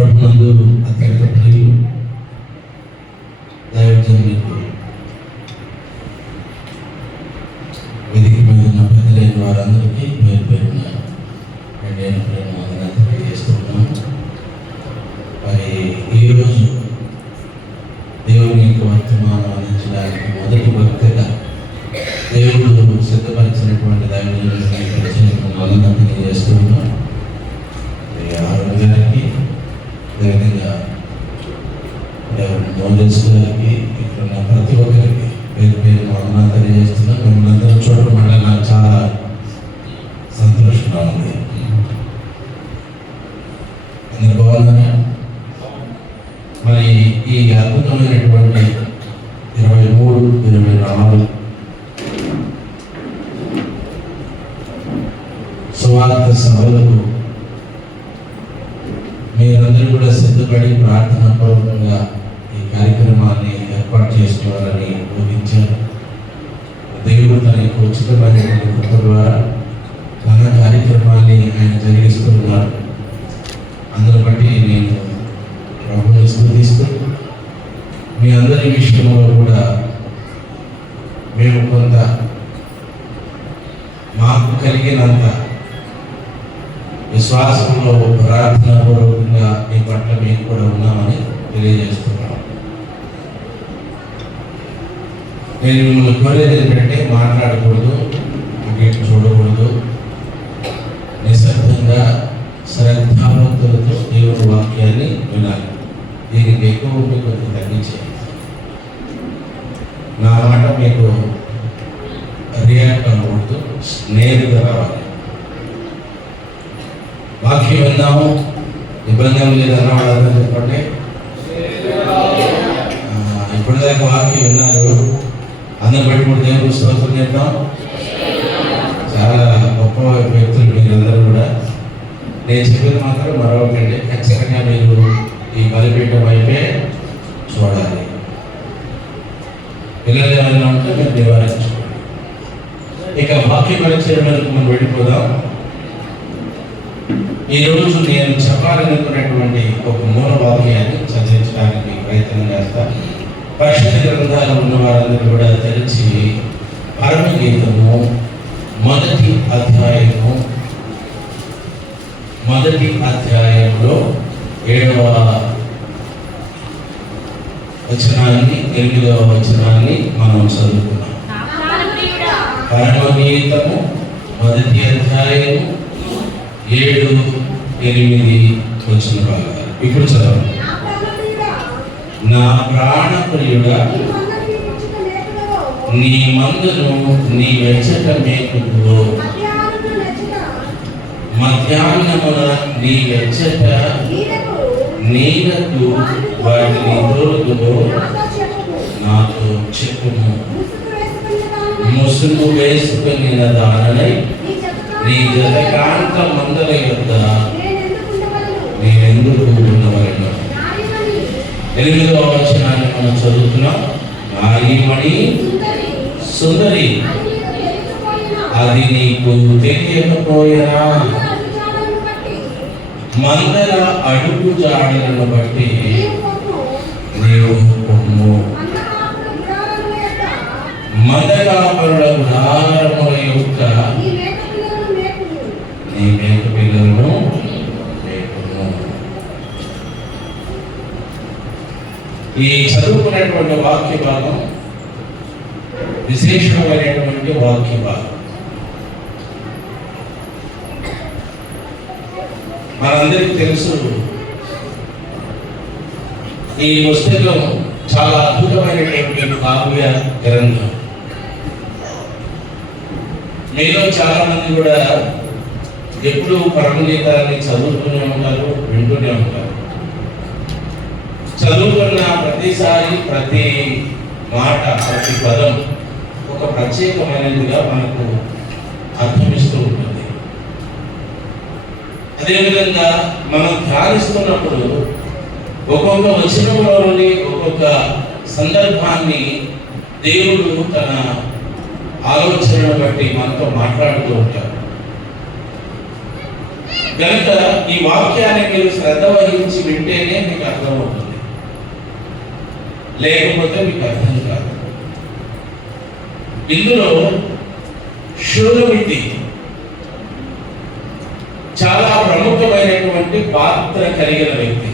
ప్రభునందు అత్యంత ప్రియులు దైవజనులకు వేదిక మీద ఉన్న పెద్దలైన వారందరికీ పేరు పేరున నేను ప్రేమ తెలియజేస్తున్నాను. మరి ఈరోజు దేవుని యొక్క వర్తమానం అందించడానికి మొదటి భక్తిగా దేవుడు సిద్ధపరిచినటువంటి దైవజనులకు తెలియజేస్తున్నాను. గారికి అదేవిధంగా మోదీస్ గారికి ఇక్కడ ఉన్న ప్రతి ఒక్కరికి పేరు పేరు వందనాలు తెలియజేస్తున్నాను. మిమ్మల్ని అందరూ చూడడం వల్ల నాకు చాలా సంతోషంగా ఉంది. అందరు బాగున్నారా? మరి ఈ అద్భుతమైనటువంటి 23-24 సువార్త సభలకు మీరందరూ కూడా సిద్ధపడి ప్రార్థనా పూర్వకంగా ఈ కార్యక్రమాన్ని ఏర్పాటు చేసుకోవాలని ఊహించారు. దేవుడు తన యొక్క ఉచితమైనటువంటి కృప ద్వారా తన కార్యక్రమాన్ని ఆయన జరిగిస్తున్నారు. అందును బట్టి నేను ప్రభువుని స్తుతిస్తూ మీ అందరి విషయంలో కూడా మేము కొంత మాకు కలిగినంత విశ్వాసంలో ప్రార్థన పూర్వకంగా మీ పట్ల మేము కూడా ఉన్నామని తెలియజేస్తున్నాం. నేను మిమ్మల్ని కోరేది ఏంటంటే మాట్లాడకూడదు, అటు చూడకూడదు, నిశ్శబ్దంగా శ్రద్ధావంతులతో దేవుని వాక్యాన్ని వినాలి. దీనికి ఎక్కువ కొంచెం తగ్గించేయాలి. నా మాట మీకు రియాక్ట్ అవ్వకూడదు, నేరుగా రావాలి. వాక్యం విన్నాము, ఇబ్బంది లేదన్న వాళ్ళందరూ చెప్పండి. ఇప్పటిదాకా వాక్యం విన్నారు, అందరు బట్టి కూడా దేవుడు స్తోత్రం చేద్దాం. చాలా గొప్ప వ్యక్తులు మీరందరూ కూడా. నేను చెప్పేది మాత్రం మరొకటి, ఖచ్చితంగా మీరు ఈ బలిపీఠం వైపే చూడాలి. పిల్లలు ఏమైనా ఉంటే మీరు నివారించుకోండి. ఇక వాక్య పరిచయం మనం వెళ్ళిపోదాం. ఈరోజు నేను చెప్పాలనుకున్నటువంటి ఒక మూల వాక్యాన్ని చదివించడానికి ప్రయత్నం చేస్తాను. పరిశుద్ధ గ్రంథాలు ఉన్న వారందరూ కూడా తెలిసి పరమగీతము 1వ అధ్యాయంలో 7వ వచనాన్ని 8వ వచనాన్ని మనం చదువుకున్నాం. పరమగీతము 1వ అధ్యాయము 7-8 వచ్చిన భాగాలు ఇప్పుడు చదవండి. నా ప్రాణప్రియుడా, నీ మందును నీ వెచ్చట మేకులో, మధ్యాహ్నమున నీ వెచ్చట నీలకు వాటిని తోలుకులో నాతో చెప్పుము. ముసుగు వేసుకుని దానై నీ జతకాంత మందల యొక్క నేనెందుకు ఉండవలను. 8వ వచనాన్ని మనం చదువుతున్నాం. నారీమణి సుందరి, అది నీకు తెలియకపోయినా మందల అడుగు జాడలను బట్టి నీవు పొమ్ము. మందకాపరుల గుడారముల యొక్క నీ మేక పిల్లలను మేపుము. ఈ చదువుకునేటువంటి వాక్య భాగం విశేషమైనటువంటి వాక్య భాగం. మనందరికీ తెలుసు, ఈ పుస్తకం చాలా అద్భుతమైనటువంటి కావ్య గ్రంథం. మీలో చాలా మంది కూడా ఎప్పుడు పరమగీతాన్ని చదువుతూనే ఉంటారు, వింటూనే ఉంటారు. చదువుకున్న ప్రతిసారి ప్రతి మాట, ప్రతి పదం ఒక ప్రత్యేకమైనదిగా మనకు అర్థమిస్తూ ఉంటుంది. అదేవిధంగా మనం ధ్యానిస్తున్నప్పుడు ఒక్కొక్క వచనంలోని ఒక్కొక్క సందర్భాన్ని దేవుడు తన ఆలోచనను బట్టి మనతో మాట్లాడుతూ ఉంటారు. కనుక ఈ వాక్యాన్ని మీరు శ్రద్ధ వహించి వింటేనే మీకు అర్థమవుతుంది, లేకపోతే మీకు అర్థం కాదు. ఇందులో షూలమితి చాలా ప్రముఖమైనటువంటి పాత్ర కలిగిన వ్యక్తి.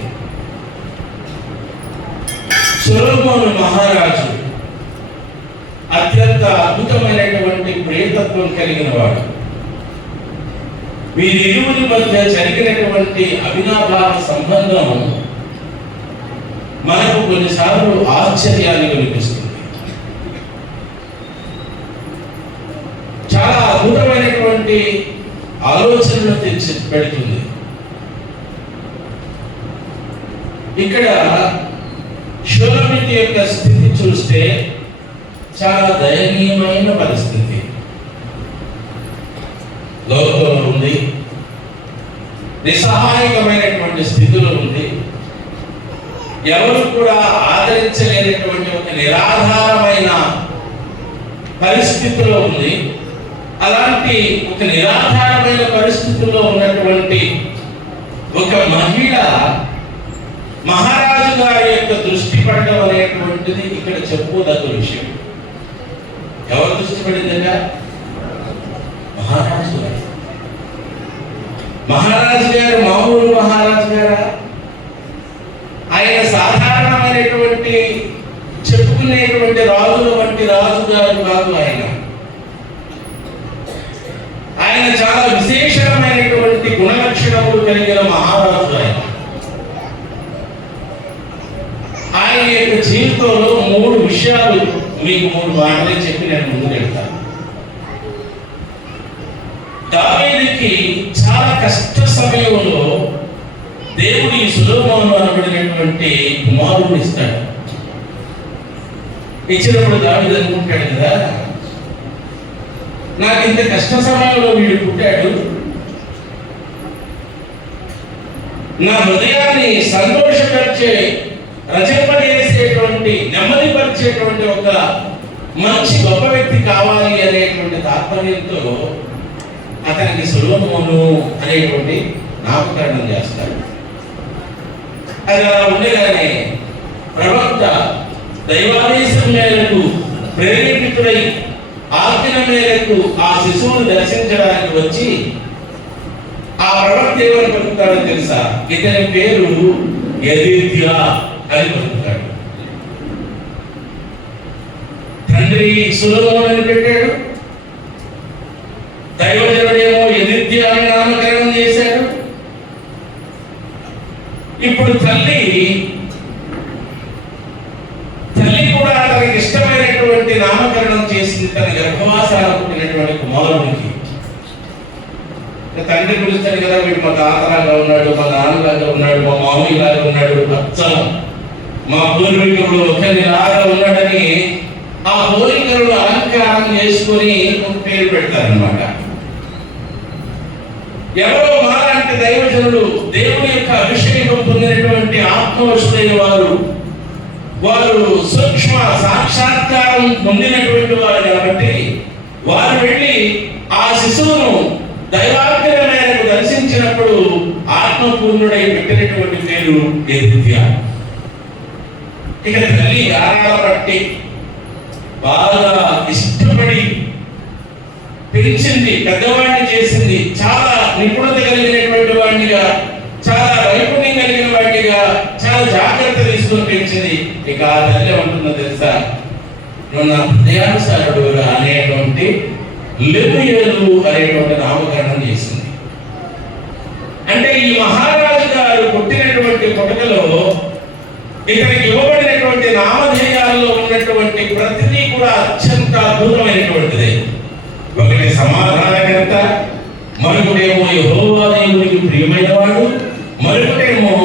సొలొమోను మహారాజు అత్యంత అద్భుతమైనటువంటి ప్రేతత్వం కలిగిన వాడు. వీరిరువురి మధ్య జరిగినటువంటి అవినాభావ సంబంధం మనకు కొన్నిసార్లు ఆశ్చర్యాన్ని కనిపిస్తుంది. చాలా అద్భుతమైనటువంటి ఆలోచనలు తెచ్చి పెడుతుంది. ఇక్కడ షూలమితి యొక్క స్థితి చూస్తే చాలా దయనీయమైన పరిస్థితి. లోకంలో ఉంది, నిస్సహాయకమైనటువంటి స్థితిలో ఉంది, ఎవరు కూడా ఆదరించలేనటువంటి ఒక నిరాధారమైన పరిస్థితిలో ఉంది. అలాంటి ఒక నిరాధారమైన పరిస్థితుల్లో ఉన్నటువంటి ఒక మహిళ మహారాజు గారి యొక్క దృష్టి పడడం అనేటువంటిది ఇక్కడ చెప్పుకోదగ్గ విషయం. ఎవరు దృష్టి పడిందట? మహారాజు గారు. మహారాజు గారు మామూలు మహారాజు గారా? ఆయన సాధారణమైనటువంటి చెప్పుకునేటువంటి రాజుల వంటి రాజు గారు కాదు. ఆయన చాలా విశేషమైనటువంటి గుణలక్షణములు కలిగిన మహారాజు. ఆయన యొక్క జీవితంలో 3 విషయాలు మీకు 3 మాటలే చెప్పి నేను ముందుకు వెళ్తాను. దావీదుకి చాలా కష్ట సమయంలో దేవుడు ఈ సొలొమోను అనబడినటువంటి కుమారుడిని ఇస్తాడు. ఇచ్చినప్పుడు దావీదు అనుకుంటాడు కదా, నాకు ఇంత కష్ట సమయంలో వీడు పుట్టాడు, నా హృదయాన్ని సంతోషపరిచే, రజపజేసేటువంటి, నెమ్మదిపరిచేటువంటి ఒక మంచి గొప్ప వ్యక్తి కావాలి అనేటువంటి తాత్పర్యంతో అతనికి సొలొమోను అనేటువంటి నామకరణం చేస్తాడు. అది అలా ఉండగానే ప్రవక్త దైవాదేశం మేరకు ప్రేరేపితుడై ఆజ్ఞ మేరకు ఆ శిశువును దర్శించడానికి వచ్చి ఆ ప్రవక్త ఏమని పలుకుతాడో తెలుసా? ఇతని పేరు యెదిద్యా అని పలుకుతాడు. తండ్రి సొలొమోను అని పెట్టాడు, దైవజనుడేమో యెదిద్యా అని నామకరణం చేశాడు. ఇప్పుడు తల్లి కూడా తనకి ఇష్టమైనటువంటి నామకరణం చేసింది తన గర్భవాసాలు పుట్టినటువంటి కుమారుడికి. తండ్రి పిలుస్తాడు కదా, వీడు మా తాతలాగా ఉన్నాడు, మా నాన్నలాగా ఉన్నాడు, మా మామయ్యలాగా ఉన్నాడు, అచ్చం మా పూర్వీకుడు ఒకరిలాగా ఉన్నాడని ఆ పోలికలను అలంకారం చేసుకొని ఒక పేరు పెడతారనమాట. ఎవరో మాలాంటి దైవజనులు, దేవుని యొక్క అభిషేకం పొందినటువంటి ఆత్మవశులైన వారు సూక్ష్మ సాక్షాత్కారం పొందినటువంటి వారు కాబట్టి వారు వెళ్ళి ఆ శిశువును దైవాజ్ఞ మేరకు దర్శించినప్పుడు ఆత్మపూర్ణుడై పెట్టినటువంటి పేరు యెదిద్యా. ఇక తల్లి ఆరాటపట్టి బాగా ఇష్టపడి పెంచింది, పెద్దవాడిని చేసింది, చాలా నిపుణత కలిగినటువంటి వాడినిగా, చాలా నైపుణ్యం కలిగిన వాడినిగా, చాలా జాగ్రత్త తీసుకొని పెంచింది. ఇక ఆ తల్లి ఏమంటుందో తెలుసా? నువ్వు నా హృదయానుసారుడు అనేటువంటి లెమూయేలు అనేటువంటి నామకరణం చేసింది. అంటే ఈ మహారాజు గారు పుట్టినటువంటి పుటకలో ఇతనికి ఇవ్వబడినటువంటి నామధేయాల్లో ఉన్నటువంటి ప్రతిదీ కూడా అత్యంత అద్భుతమైనటువంటిది. ఒకటి సమాధానకర్త, మరొకటేమో యెహోవా దేవునికి ప్రియమైన వాడు, మరొకటేమో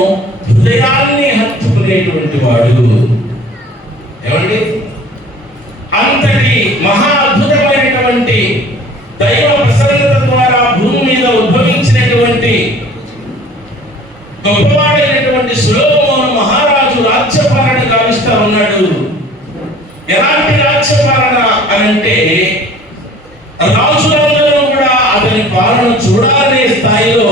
హృదయాన్ని హత్తుకునేటువంటి వాడు. ఏమండి, అంతటి మహా అద్భుతమైనటువంటి దైవ ప్రసన్నత ద్వారా భూమి మీద ఉద్భవించినటువంటి గొప్పవాడైనటువంటి సొలొమోను మహారాజు రాజ్యపాలన గావిస్తా ఉన్నాడు. ఎలాంటి రాజ్యపాలన అనంటే రాజులందరూ కూడా అతని పాలన చూడాలనే స్థాయిలో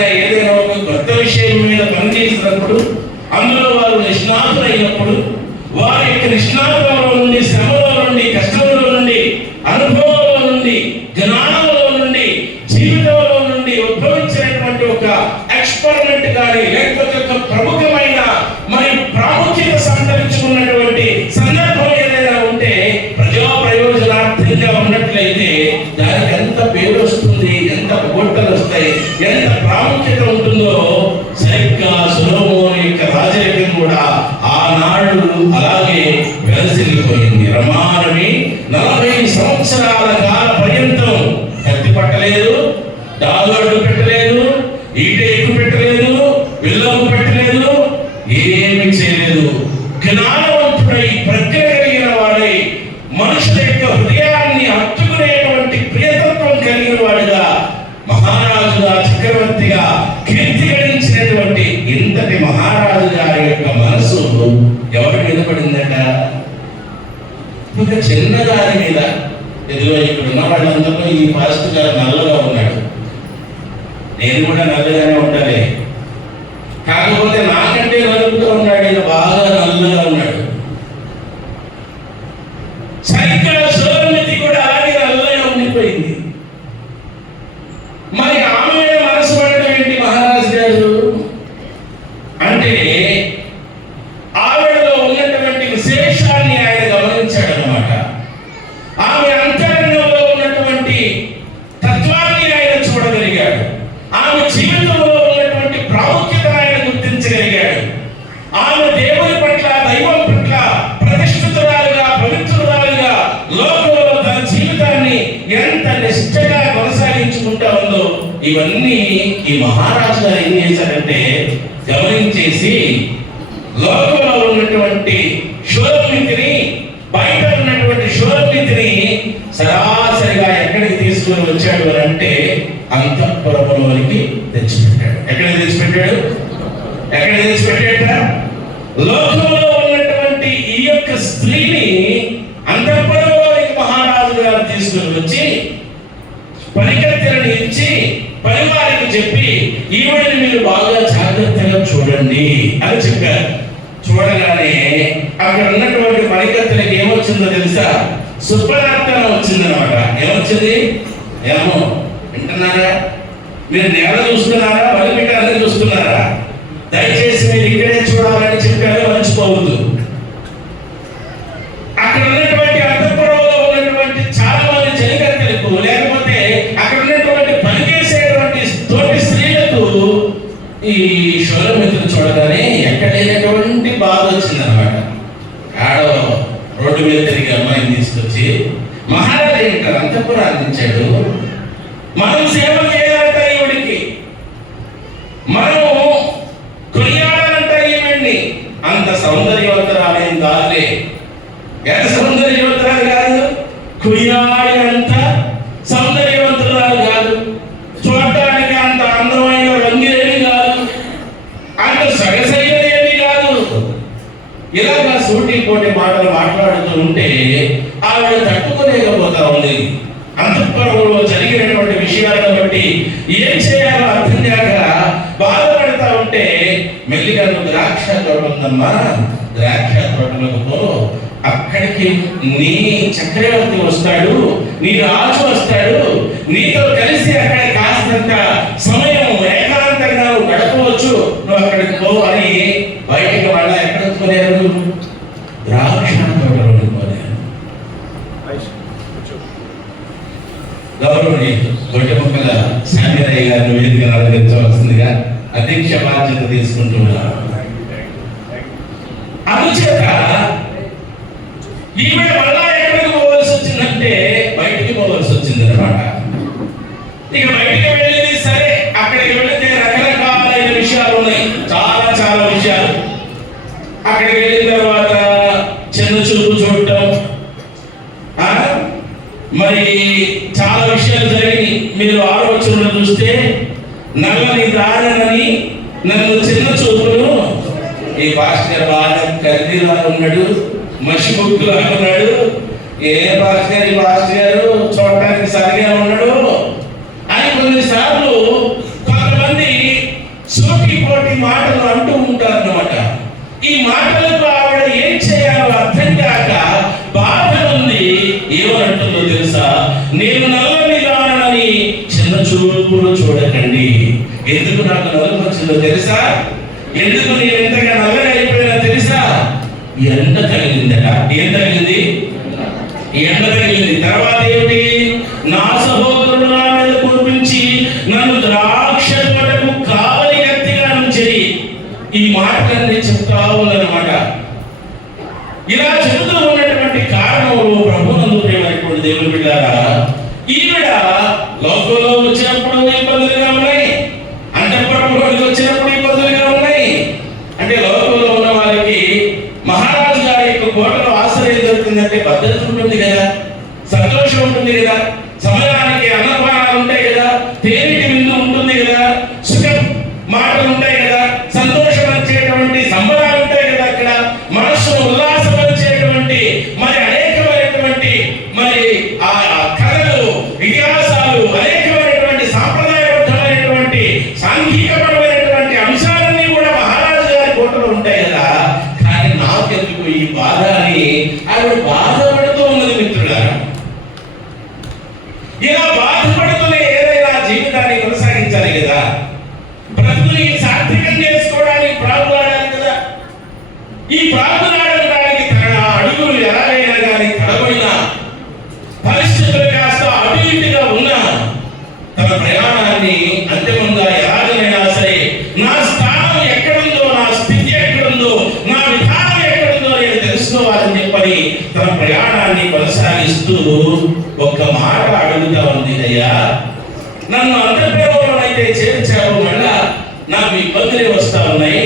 ఎవరైనా ఏదైనా ఒక కొత్త విషయం మీద పనిచేసినప్పుడు, అందులో వారు నిష్ణాతులైనప్పుడు, వారి యొక్క నిష్ణాతంలో నుండి, శ్రమలో నుండి, కష్టంలో నుండి, అనుభవంలో నుండి, జ్ఞానంలో నుండి, జీవితంలో నుండి ఉద్భవించినటువంటి ఒక ఎక్స్పెరిమెంట్ కానీ, లేకపోతే ఒక ప్రముఖమైన మరి ప్రాముఖ్యత సంతరించుకున్నటువంటి సందర్భం ఏదైనా ఉంటే, ప్రయోజనార్థంగా ఉన్నట్లయితే దానికి ఎంత పేరు వస్తుంది, ఎంత పొగొట్టలు వస్తాయి, ఎంత ప్రాముఖ్యత ఉంటుందో. సరిగ్గా సొలొమోను యొక్క రాజరికం కూడా ఆనాడు అలాగే వెలసిల్లిపోయింది. రమారమి 40 సంవత్సరాల కాల పర్యంతం కత్తి పట్టలేదు, డాలు పెట్టలేదు, ఈటెక్కు పెట్టలేదు, విల్లము పెట్టలేదు, ఏమీ చేయలేదు. జ్ఞానవంతుడై, ప్రజ్ఞ కలిగిన వాడై, మనుషుల యొక్క హృదయాన్ని హత్తుకునేటువంటి ప్రియతత్వం కలిగిన వాడుగా, మహారాజుగా, చక్రవర్తిగా కీర్తి గడించినటువంటి ఇంతటి మహారాజు గారి యొక్క మనసు ఎవరి మీద పడిందట? ఒక చిన్నదాని మీద. ఎదుగో ఇక్కడ ఉన్న వాళ్ళందరూ ఈ పాస్టర్ గారు నల్లగా ఉన్నాడు, నేను కూడా నల్లగానే ఉండాలి, కాకపోతే నాకంటే నలుపుగా ఉన్నాడు, ఈయన బాగా నల్లగా ఉన్నాడు. సరిగ్గా సోదరునిధి కూడా అలాగే నల్లగా ఉండిపోయింది. మరి ఆమె మనసు పడటం ఏంటి మహారాజు గారు అంటే, ఆవిడలో ఉన్నటువంటి విశేషాన్ని ఆయన గమనించాడు అన్నమాట. ఆమె అంతరంగంలో ఉన్నటువంటి తత్వాన్ని ఆయన చూడగలిగాడు. ఆమె జీవితంలో ఉన్నటువంటి ప్రాముఖ్యతను ఆయన గుర్తించగలిగాడు. ఆమె దేవుని పట్ల, దైవం పట్ల ప్రతిష్ఠితురాలుగా, పవిత్రురాలుగా లోకంలో తన జీవితాన్ని ఎంత నిష్ఠగా కొనసాగించుకుంటా ఉందో, ఇవన్నీ ఈ మహారాజు గారు ఏం చేశారంటే గమనించేసి, లోకంలో ఉన్నటువంటి శూలమితిని, బయట ఉన్నటువంటి శూలమితిని సరాసరిగా ఎక్కడికి తీసుకుని వచ్చాడు అని అంటే అంతఃపురంలోనికి తెచ్చిపెట్టాడు. ఎక్కడికి తెచ్చిపెట్టాడు? ఎక్కడికి తెచ్చిపెట్టాడ? లోకంలో ఉన్నటువంటి ఈ యొక్క స్త్రీని అంతఃపురంలోనికి మహారాజు గారు తీసుకుని వచ్చి పనికత్తెలను ఇచ్చి పనివారికి చెప్పి, ఈవిడని మీరు బాగా జాగ్రత్తగా చూడండి అని చెప్పారు. చూడగానే అక్కడ ఉన్నటువంటి పనికత్తెలకు ఏమొచ్చిందో తెలుసా? సుపదార్థం వచ్చిందనమాట. ఏమొచ్చింది? ఏమో వింటున్నారా? మీరు నేల చూస్తున్నారా, బలిపీఠాన్ని చూస్తున్నారా? దయచేసి మీరు ఇక్కడే చూడాలని చెప్పారు, మర్చిపోవద్దు. అక్కడ ఉన్నటువంటి అంతఃపురంలో ఉన్నటువంటి చాలా మంది చెలికత్తెలకు, లేకపోతే అక్కడ ఉన్నటువంటి పనిచేసేటువంటి తోటి స్త్రీలకు ఈ శూలమితిని చూడగానే ఎక్కడ లేనటువంటి బాధ వచ్చిందనమాట. ఆడ రోడ్డు మీద తిరిగి అమ్మాయిని తీసుకొచ్చి మహారాజు ఏంటారు అంతఃపురాన్ని ఇచ్చాడు, మనం సేవ చేయాలంట ఈవిడికి, మనం కొనియాడాలంట ఈవిడ్ని. అంత సౌందర్యవంతరాలేం కాదులే, ఎంత సౌందర్యవంతరాలు కాదు, కొనియాడినంత సౌందర్యవంతురాలు కాదు, చూడటానికి అంత అందమైన రంగులేమి కాదు, అంత సగసైనదేమి కాదు. ఇలాగా సూటి పోటీ మాటలు మాట్లాడుతూ ఉంటే ఆవిడ తట్టుకోలేకపోతా ఉంది. అంతఃపురంలో జరిగినటువంటి విషయాలను బట్టి ఏం చేయాలో అర్థం కాక బాధపడతా ఉంటే, మెల్లిగా ద్రాక్ష తోట ఉందమ్మా, ద్రాక్ష తోటలకు పో, అక్కడికి నీ చక్రవర్తి వస్తాడు, నీ రాజు వస్తాడు, నీతో కలిసి అక్కడ కాస్తంత సమయం ఏకాంతంగా గడపవచ్చు, నువ్వు అక్కడికి పో అని బయటికి వాళ్ళ ఎక్కడ పోయారు? ద్రాక్ష తోటలో పోయారు. గౌరవనీయులు గొట్టెముక్కల శాంతిరాయ్ గారిని వేదిక అలంకరించవలసిందిగా అధ్యక్ష బాధ్యత తీసుకుంటున్నారు. అందుచేత ఈమె మళ్ళా ఎక్కడికి పోవలసి వచ్చిందంటే బయటికి పోవలసి వచ్చింది అనమాట. ఇక బయటికి వెళ్ళేది సరే, అక్కడికి వెళితే రకరకాలైన విషయాలు ఉన్నాయి, చాలా చాలా విషయాలు. అక్కడికి వెళ్ళిన తర్వాత చిన్న చూపు చూడటం, మరి చాలా విషయాలు జరిగి మీరు ఆలోచనలు చూస్తే, నల్లని దానని నన్ను చిన్న చూపును, ఈ పాస్టర్ బాగా కర్రీలా ఉన్నాడు, మసి బుక్కులా ఉన్నాడు, ఏ పాస్టర్ ఈ పాస్టర్ గారు చూడటానికి సరిగా ఉన్నాడు అని కొన్నిసార్లు కొంతమంది చూపులు చూడకండి. ఎందుకు నాకు నలుపు వచ్చిందో తెలుసా? ఎందుకు నేను ఎంతగా నల్లగా అయిపోయినా తెలుసా? ఎండ తగిలిందట. ఏం తగిలింది? ఎండ తగిలింది. తర్వాత ఏమిటి? నా సహోదరుడు నా మీద కురిపించి నన్ను ద్రాక్ష తోటకు కావలి గట్టిగా నుంచెని. ఈ మాటలన్నీ చెప్తా ఉన్నదన్నమాట. ఇలా చెబుతూ ఉన్నటువంటి కారణంలో ప్రభువునందు ప్రియమైనటువంటి దేవుని బిడ్డలారా, ఈవిడ లోకంలో వచ్చినప్పుడు ఇబ్బందులుగా ఉన్నాయి, అంతఃపురంలోకి వచ్చినప్పుడు ఇబ్బందులుగా ఉన్నాయి. అంటే లోకంలో ఉన్న వారికి మహారాజు గారి యొక్క కోటలో ఆశ్రయం దొరుకుతుందంటే భద్రత ఉంటుంది కదా, సంతోషం ఉంటుంది కదా, సమయానికి అన్నపానాలు ఉంటాయి కదా, తేనెటి విందు ఉంటుంది కదా, సుఖ మాటలు ఉంటాయి కదా, సంతోషం వచ్చేటువంటి సంబరాలు ఉంటాయి కదా, అక్కడ మనస్సును ఉల్లాసపరిచేటువంటి మరి అనేకమైనటువంటి మరి ఆ కథలు, ఇతిహాసాలు, అనేకమైనటువంటి సాంప్రదాయబద్ధమైనటువంటి సాంఘికపరమైనటువంటి అంశాలన్నీ కూడా మహారాజు గారి కోటలో ఉంటాయి కదా. కానీ నాకెందుకు ఈ బాధ అని ఆవిడ బాధపడుతూ ఉన్నది మిత్రులారా. ఇలా బాధపడుతూనే ఏదైనా జీవితాన్ని కొనసాగించాలి కదా, బ్రతుకుని సార్థకం చేసుకోవడానికి ప్రాకులాడాలి కదా. ఈ ప్రాకులాడడానికి తన అడుగులు ఎలాగైనా కానీ తడబడిన పరిస్థితులు కాస్త అటు ఇటుగా ఉన్న తన ప్రయాణాన్ని అంతిమంగా ఎలాగైనా సరే నా స్థానం ఎక్కడుందో, నా స్థితి ఎక్కడుందో, నా విధానం ఎక్కడుందో నేను తెలుసుకోవాలని చెప్పని తన ప్రయాణాన్ని కొనసాగిస్తూ ఒక్క మాట అడుగుతా ఉంది. అయ్యా, నన్ను అంతఃపురంలోనైతే చేర్చావు, మళ్ళా నాకు ఇబ్బందులే వస్తా ఉన్నాయి,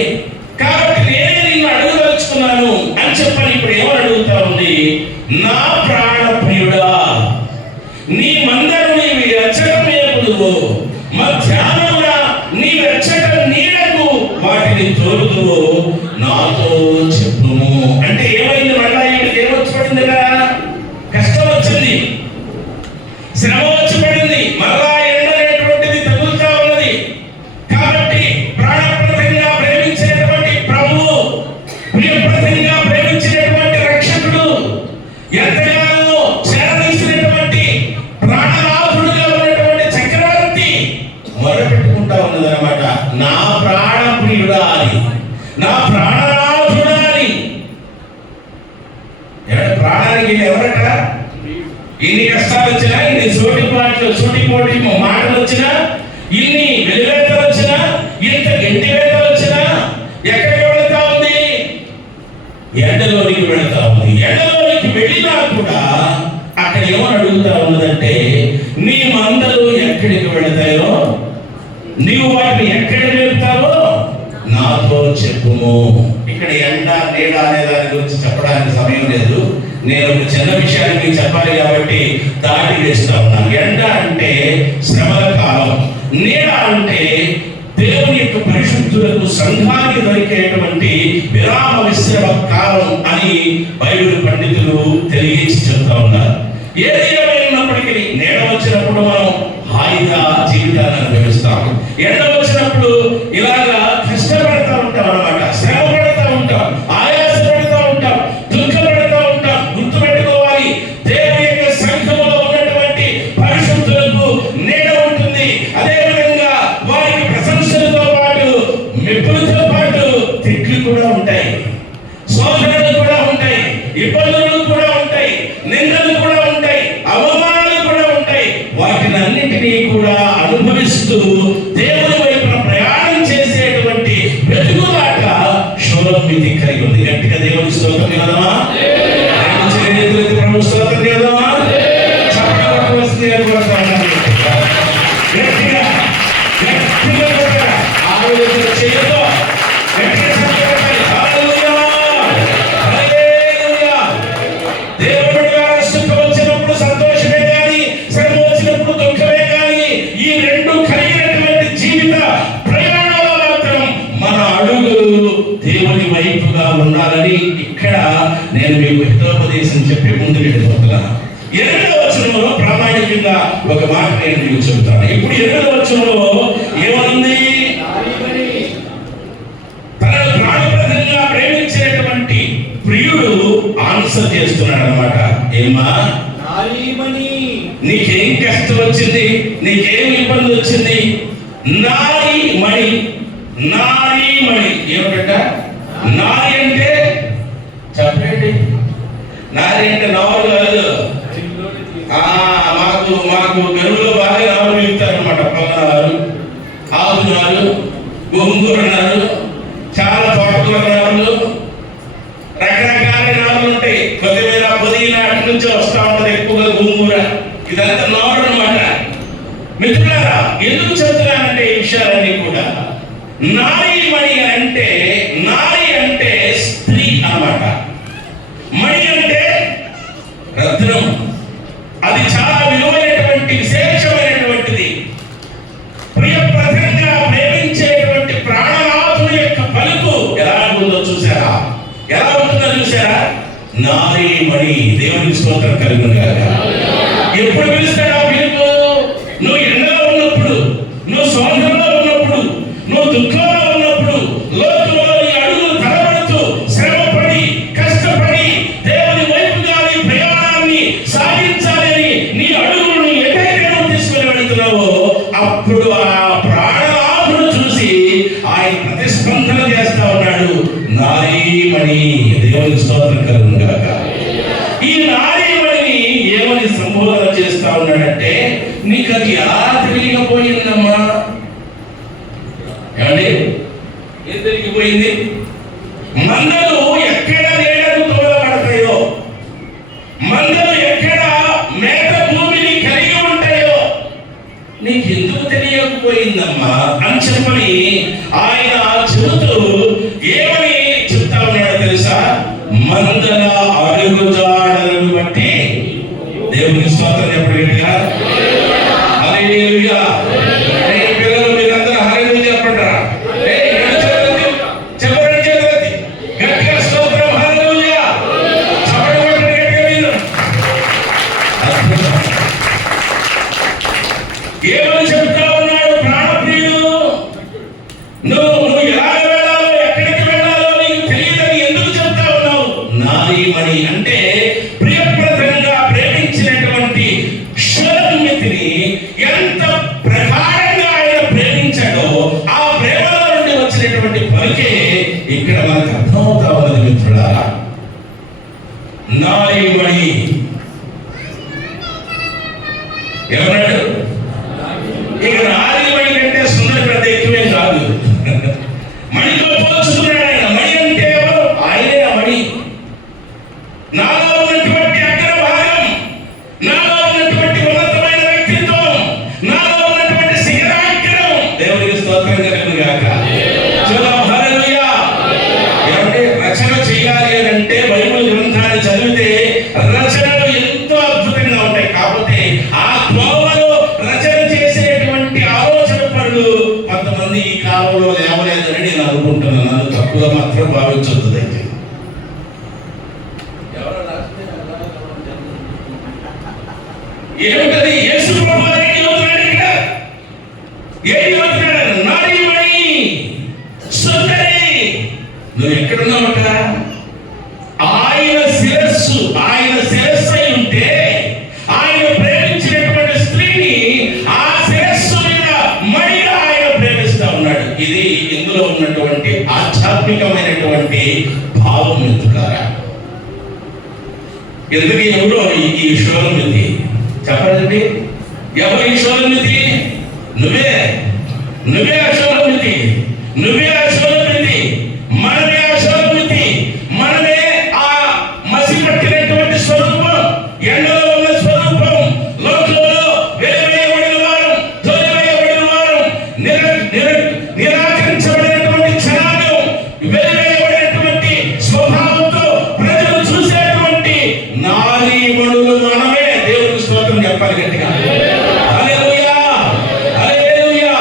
కాబట్టి నేనే నిన్ను అడగదలుచుకున్నాను అని చెప్పని ఇప్పుడు ఏమని అడుగుతా ఉంది? నా ప్రాణ ప్రియుడా, నీ మందరు నీవి ఎచ్చట మేపుదువు, మధ్యాహ్నమున నీ వెచ్చట నీడకు వాటిని తోలుదువు, నాతో చెప్పుము. అంటే ఏమైంది? మళ్ళా ఈవిడికి ఏమొచ్చి పడింది కదా, కష్టం వచ్చింది, శ్రమ వచ్చి పడింది, మళ్ళా ఎండ అనేటువంటిది తగులుతా ఉన్నది. కాబట్టి ప్రాణప్రదంగా ప్రేమించేటువంటి ప్రభువు, ప్రియప్రదంగా ప్రేమించినటువంటి రక్షకుడు, ఎంతగానో చేరదీసినటువంటి ప్రాణనాథుడుగా ఉన్నటువంటి చక్రవర్తి మొరపెట్టుకుంటా ఉన్నదన్నమాట. నా ప్రాణ ప్రియుడా అని, నా ప్రాణనాథుడా అని. ప్రాణానికి ఎవరట? ఇన్ని కష్టాలు వచ్చినా, ఇన్ని సూటిపోటి మాటలు వచ్చినా, ఇన్ని వెలివేతలు వచ్చినా, ఇంత గంటి వేతలు వచ్చినా ఎక్కడికి వెళుతా ఉంది? ఎండలోనికి వెళుతా ఉంది. ఎండలోనికి వెళ్ళినా కూడా అక్కడ ఏమని అడుగుతా ఉన్నదంటే, నీ మందలు ఎక్కడికి వెళతాయో, నీవు వాటిని ఎక్కడికి వెళ్తావో నాతో చెప్పుము. ఇక్కడ ఎండ నీడ అనే దాని గురించి చెప్పడానికి సమయం లేదు. నేను ఒక చిన్న విషయాన్ని మీకు చెప్పాలి కాబట్టి దాటి వేస్తా ఉన్నాను. ఎండ అంటే శ్రమల కాలం, నీడ అంటే దేవుని యొక్క పరిశుద్ధులకు సంఘానికి దొరికేటువంటి విరామ విశ్రమ కాలం అని బైబిల్ పండితులు తెలియజేసి చెప్తా ఉన్నారు. ఏది ఏమైనప్పటికీ నీడ వచ్చినప్పుడు మనం హాయిగా జీవితాన్ని అనుభవిస్తాం, ఎండ వచ్చినప్పుడు ఇలాగా కష్టపడతా ఉంటాం అన్నమాట, శ్రమ పడతా ఉంటాం, ఆయాసపడతా ఉంటాం, దుఃఖపడతా ఉంటాం. గుర్తుపెట్టుకోవాలి, దేవుని యొక్క సంఘములో ఉన్నటువంటి పరిశుద్ధులకు నీడ ఉంటుంది. అదేవిధంగా వారికి ప్రశంసలతో పాటు, మెప్పులతో పాటు తిట్లు కూడా ఉంటాయి, శోధనలు కూడా ఉంటాయి, ఇబ్బందులు కూడా ఉంటాయి, నిందలు కూడా ఉంటాయి, అవమానాలు కూడా ఉంటాయి. వాటినన్నిటినీ కూడా అనుభవిస్తూ దేవుని వైపున ప్రయాణం చేసేటువంటి వెతుకులాట శోభమితి కలిగి ఉంది. గట్టిగా దేవుని స్తోత్రం చేద్దామా? ప్రభు స్తోత్రం చేద్దామా? చెప్పడం వస్తుంది గట్టిగా ఆలోచన చేయదు. దేవుడు సుఖం వచ్చినప్పుడు సంతోషమే కానీ, శ్రమ వచ్చినప్పుడు దుఃఖమే కానీ, ఈ రెండు కలిగినటువంటి జీవిత ప్రయాణంలో మాత్రం మన అడుగులు దేవుని వైపుగా ఉండాలని ఇక్కడ నేను మీకు హితోపదేశం చెప్పి ముందుకు వెళ్ళిపోతున్నాను. 8వ వచనంలో ప్రామాణికంగా ఒక మాట నేను మీకు చెబుతాను. ఇప్పుడు 8వ వచనంలో ఏమనుంది? తన ప్రాణప్రదంగా ప్రేమించేటువంటి ప్రియుడు ఆన్సర్ చేస్తున్నాడు అన్నమాట. ఏమా, నీకేం కష్టం వచ్చింది? నీకేం ఇబ్బంది వచ్చింది? నారీ మణి, నారీ మణి ఏమిట? నారీ అంటే చెప్పండి. నారీ అంటే నారు కాదు. మాకు గరువులో బాగా నారు మిగుతారు అనమాట. పొగనారు, ఆవు నారు, గోంగూర నారు, చాలా తోటకూర నారులు, రకరకాల నారులు ఉంటాయి. కొద్దిమీర పుదీనా అటు నుంచి వస్తూ ఉంటది ఎక్కువగా గోంగూర. ఇదంతా నారు అనమాట. మిత్రులారా, ఎందుకు చెప్తున్నానంటే ఈ విషయాలన్నీ కూడా, నారీ మణి అంటే, నారీ అంటే స్త్రీ అన్నమాట. మణి అంటే రత్నం. అది చాలా విలువైనటువంటి విశేషమైనటువంటిది. ప్రియప్రదంగా ప్రేమించేటువంటి ప్రాణనాథుని యొక్క పలుకు ఎలా ఉంటుందో చూసారా? ఎలా ఉంటుందో చూసారా? నారీ మణి. దేవునికి స్తోత్రం కలుగును గాక. ఎప్పుడు పిలుస్తాడా పిలుపు? నువ్వు ఎండలో ఉన్నప్పుడు, నువ్వు సోదరులో ఉన్నప్పుడు, నువ్వు దుఃఖంలో ఉన్నప్పుడు, లోతులో నీ అడుగులు తలబడుతూ శ్రమపడి కష్టపడి దేవుని వైపుగా నీ ప్రయాణాన్ని సాగించాలని నీ అడుగులను ఎటైతే నువ్వు తీసుకుని వెళుతున్నావో, అప్పుడు ఆ ప్రాణనాథుడు చూసి ఆయన ప్రతిస్పందన చేస్తా ఉన్నాడు. నారీమణి. దేవుని స్తోత్రం కలుగును గాక. ఈ నారీమణిని ఏమని సంబోధన చేస్తా ఉన్నాడంటే, నీకు అది ఎలా తెలియకపోయిందమ్మా? ఏమండి, ఏం తెలియకపోయింది? మందలు ఎక్కడ నీడకు తోలబడతాయో, మందలు ఎక్కడ మేత భూమిని కలిగి ఉంటాయో నీకు ఎందుకు తెలియకపోయిందమ్మా అని చెప్పని ఆయన చెబుతూ ఏమని చెప్తా ఉన్నాడో తెలుసా? మందల అడుగుజాడలను బట్టి. దేవునికి స్తోత్రం చెప్పగలిగా. హల్లెలూయా. పిల్లలు మీరందరూ హల్లెలూయా చెప్పండి. చెప్పండి చేతులెత్తి గట్టిగా స్తోత్రం. హల్లెలూయా. చెప్పండి గట్టిగా మీరు. ఏమని చెప్తా ఉన్నాడు ప్రాణప్రియుడు? నువ్వు ఎలాగ వెళ్ళాలో, ఎక్కడికి వెళ్ళాలో నీకు తెలియదని ఎందుకు చెప్తా ఉన్నావు? నారీమణి అంటే ప్రియప్రదంగా ప్రేమించినటువంటి షోలమితిని ఎంత ప్రకారంగా ఆయన ప్రేమించాడో ఆ ప్రేమలో నుండి వచ్చినటువంటి పలికే ఇక్కడ మనకు అర్థమవుతా ఉన్నది మిత్రులారా. నారీమణి ఎవరాడు? ఇక నారీమణి కంటే సుందర పెద్ద ఎక్కువేం కాదు. మణితో పోల్చుకున్నాడు ఆయన. మణి అంటే ఎవరు? ఆయనే ఆ మణి. నాలో ఉన్నటువంటి అగ్రభాగం, నాలో ఉన్నటువంటి ఉన్నతమైన వ్యక్తిత్వం, నాలో ఉన్నటువంటి శిఖరాగ్రం. దేవునికి స్తోత్రం కలుగును గాక. హల్లెలూయా. ఏమంటే రచన చేయాలి అని అంటే బైబిల్ గ్రంథాన్ని చదివితే రచనలు ఎంతో అద్భుతంగా ఉంటాయి. కాకపోతే ఆ కోవలో రచన చేసేటువంటి ఆలోచన పనులు కొంతమంది ఈ కాలంలో లేవలేదని నేను అనుకుంటున్నాను. నన్ను తప్పుగా మాత్రం భావించొద్దు. అయితే ఏమిటది? యేసు ప్రభువు ఏం చెబుతున్నాడు ఇక్కడ? ఏం చెబుతున్నాడు? నారీమణి, సుందరి. నువ్వు ఎక్కడున్నావట? ఆయన శిరస్సు, ఆయన శిరస్సు అయి ఉంటే ఆయన ప్రేమించినటువంటి స్త్రీని ఆ శిరస్సు మీద మణిగా ఆయన ప్రేమిస్తా ఉన్నాడు. ఇది ఇందులో ఉన్నటువంటి ఆధ్యాత్మికమైనటువంటి భావం మిత్రులారా. ఎందుకు ఎవరో ఈ షోలమితి చెప్పండి. ఎవరు ఈ షోలమితి? నువ్వే. నువ్వే ఆ షోలమితి. నువ్వే ఆ షోలమితి. మనమే ఆ షోలమితి. మనమే ఆ మసి పట్టినటువంటి స్వరూపం, ఎండలో ఉన్న స్వరూపం, లోకంలో వెలివేయబడిన వారు, తొలివేయబడిన వారు, నిరాకరించబడినటువంటి జనాంగం, వెలివేయబడినటువంటి స్వభావంతో ప్రజలు చూసేటువంటి నారీమణులు మనమే. దేవునికి స్తోత్రం చెప్పాలి గట్టిగా. హల్లెలూయా. హల్లెలూయా.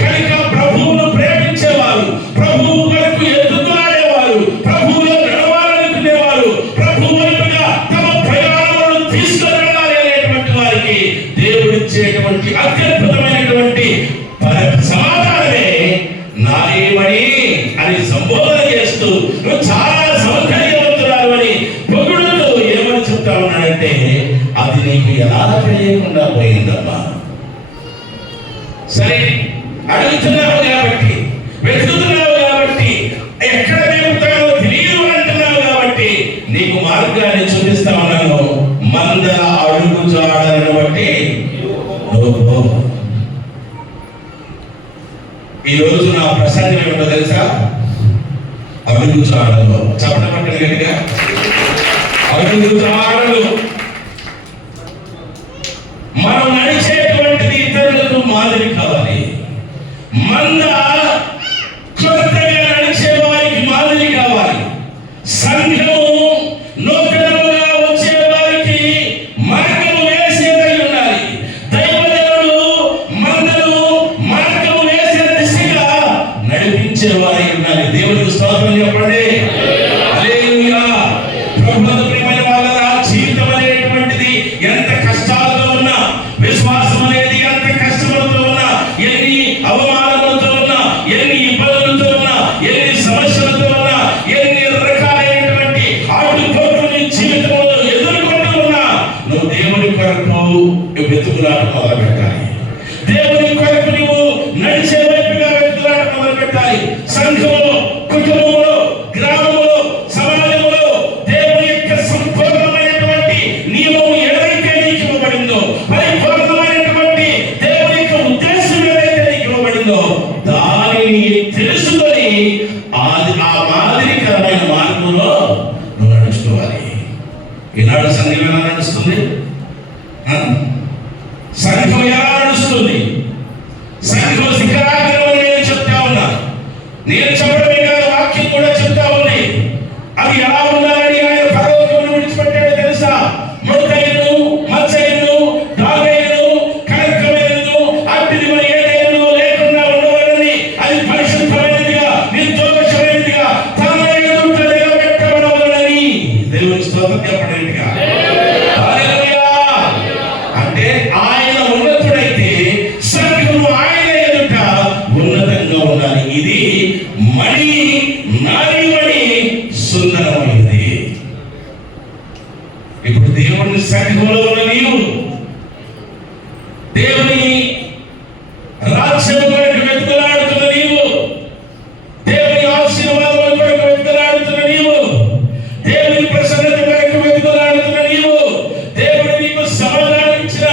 కనుక ప్రభువును ప్రేమించేవారు, ప్రభువు వరకు ఎదుగులాడేవారు, ప్రభువులో నడవాలనుకునేవారు, ప్రభు వైపుగా తమ ప్రయాణములను తీసుకుని వెళ్ళాలి అనేటువంటి వారికి దేవుడిచ్చేటువంటి అత్యద్భుతమైనటువంటి సమాధానమే నారీమణి అని సంబోధన చేస్తూ నువ్వు చాలా సౌకర్యవంతురాలు అని పొగుడుతూ ఏమని చెప్తా ఉన్నాడంటే, అది నీకు ఎలా తెలియకుండా పోయిందమ్మా? నా ప్రసంగం ఏమిటో తెలుసా? అడుగు చాడలు. చెప్పడం పట్టండి గట్టిగా. అడుగు చాడలు. మనం నడిచేటువంటిది ఇతరులకు మాదిరి కావాలి. మంద కొత్తగా నడిచే వారికి మాదిరి కావాలి. సంఘము నూతనముగా వచ్చే వారికి మార్గము వేసేదై ఉండాలి. దైవజనులు మందలు మార్గము వేసే దిశగా నడిపించే వారై ఉండాలి. దేవునికి స్తోత్రం చెప్పండి. హల్లెలూయా. ప్రభువునందు ప్రియమైన వాళ్ళరా, జీవితం అనేటువంటిది ఎంత కష్టాలతో ఉన్నా, విశ్వాసం అనేది ఎంత కష్టపడుతూ ఉన్నా, ఎన్ని అవమానాలతో ఉన్నా, ఎన్ని ఇబ్బందులతో ఉన్నా, ఎన్ని సమస్యలతో ఉన్నా, ఎన్ని రకాలైనటువంటి ఆటుపోట్లని జీవితంలో ఎదుర్కొంటూ ఉన్నా, నువ్వు దేవుని కొరకు వెతుకులాట మొదలు పెట్టాలి. దేవుని కొరకు నువ్వు నడిచే వైపుగా వెతుకులాట మొదలు పెట్టాలి. సంఘంలో, కుటుంబంలో, గ్రామంలో, సమాజంలో దేవుని యొక్క సంపూర్ణమైనటువంటి నియమం ఏదైతే నీకు ఇవ్వబడిందో, పరిపూర్ణమైనటువంటి దేవుని యొక్క ఉద్దేశం ఏదైతే నీకు ఇవ్వబడిందో, దానిని తెలుసుకొని ఆ మాదిరికరమైన మార్గంలో నువ్వు నడుచుకోవాలి. ఈనాడు సంఘం ఎలా నడుస్తుంది? సంఘం ఎలా నడుస్తుంది? సంఘం శిఖరాగ్రం నేను చెప్తా ఉన్నా. నేను చెప్పడమే కాదు, వాక్యం కూడా చెప్తా ఉంది. అది ఎలా ఉండాలని ఆయన పరలోకమును విడిచిపెట్టాడో తెలుసా? ముడతైనను, మచ్చైనను, దాగైనను, కళంకమైనను, అట్టిది మరి ఏదైనను లేకుండా ఉండవాలని, అది పరిశుద్ధమైనదిగా, నిర్దోషమైనదిగా, తన ఎదుట నిలబెట్టబడవలెనని. దేవుని స్తోత్రం చెప్పండిగా. హల్లెలూయా. అంటే ఆయన ఉన్నతుడైతే సంఘము ఆయన ఎదుట ఉన్నతంగా ఉండాలి. ఇది మణి, నారిమణి, సుందరమైనది. ఇప్పుడు దేవుని సంఘంలో ఉన్న నీవు దేవుని రాజ్యం కొరకు వెతుకులాడుతున్న నీవు, దేవుని ఆశీర్వాదం కొరకు వెతుకులాడుతున్న నీవు, దేవుని ప్రసన్నత కొరకు వెతుకులాడుతున్న నీవు, దేవుడు నీకు సమాధానం ఇచ్చిన,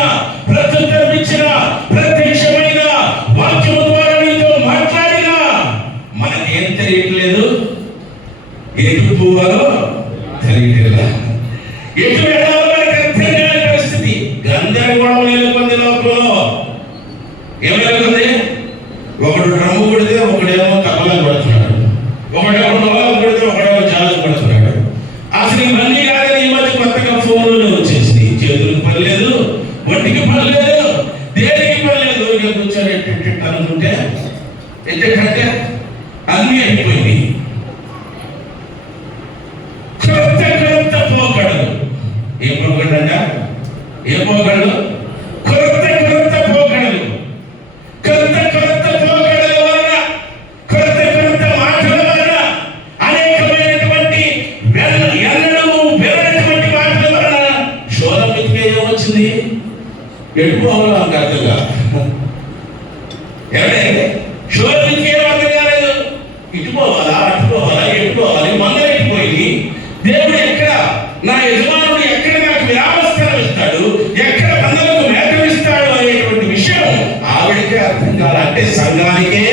ప్రత్యుత్తరం ఇచ్చిన, ప్రత్యక్షమైన వాక్యము ద్వారా నీతో మాట్లాడినా మనకి ఏం తెలియట్లేదు? ఎటు పోవాలో తెలియట్లేదు. ఎటు వెళ్ళాలో మనకు అర్థం కాని పరిస్థితి. గందరగోళం నెలకొంది లోకంలో. ఏమైనా ఒకడు డ్రమ్ము కొడితే ఒకడేమో తబలా కొడుతున్నాడు, ఒకడేమో నోలా కొడితే ఒకడేమో జాజు కొడుతున్నాడు. అసలు ఇవన్నీ కాదని ఈ మధ్య కొత్తగా ఫోన్లు వచ్చేసి చేతులకు పని లేదు, ఒంటికి పని లేదు, దేనికి పని లేదు. ఇక కూర్చొని ఎట్టు అనుకుంటే ఎట్టంటే అన్నీ అయిపోయింది. కొత్త కొత్త పోకడలు. ఏం పోకడలు అంట? ఏం పోకడలు? కొత్త కొత్త పోకడలు. కొత్త కొత్త పోకడల వలన, కొత్త కొత్త మాటల వలన, అనేకమైనటువంటి ఎన్నడూ వినటువంటి మాటల వలన శోధనకి ఏమొచ్చింది? ఎటుపోవాలో నాకు అర్థంగా. ఎవడే శోధనకి ఏం అర్థం కాలేదు. ఇటు పోవాలా, అటు పోవాలా, ఎటు పోవాలి, మందర ఎట్టుపోయింది. దేవుడు ఎక్కడ, నా యజమానుడు ఎక్కడ నాకు విరామస్థలం ఇస్తాడు, ఎక్కడ మందలకు మేతలు ఇస్తాడు అనేటువంటి విషయం ఆవిడకే అర్థం కావాలి. అంటే సంఘానికే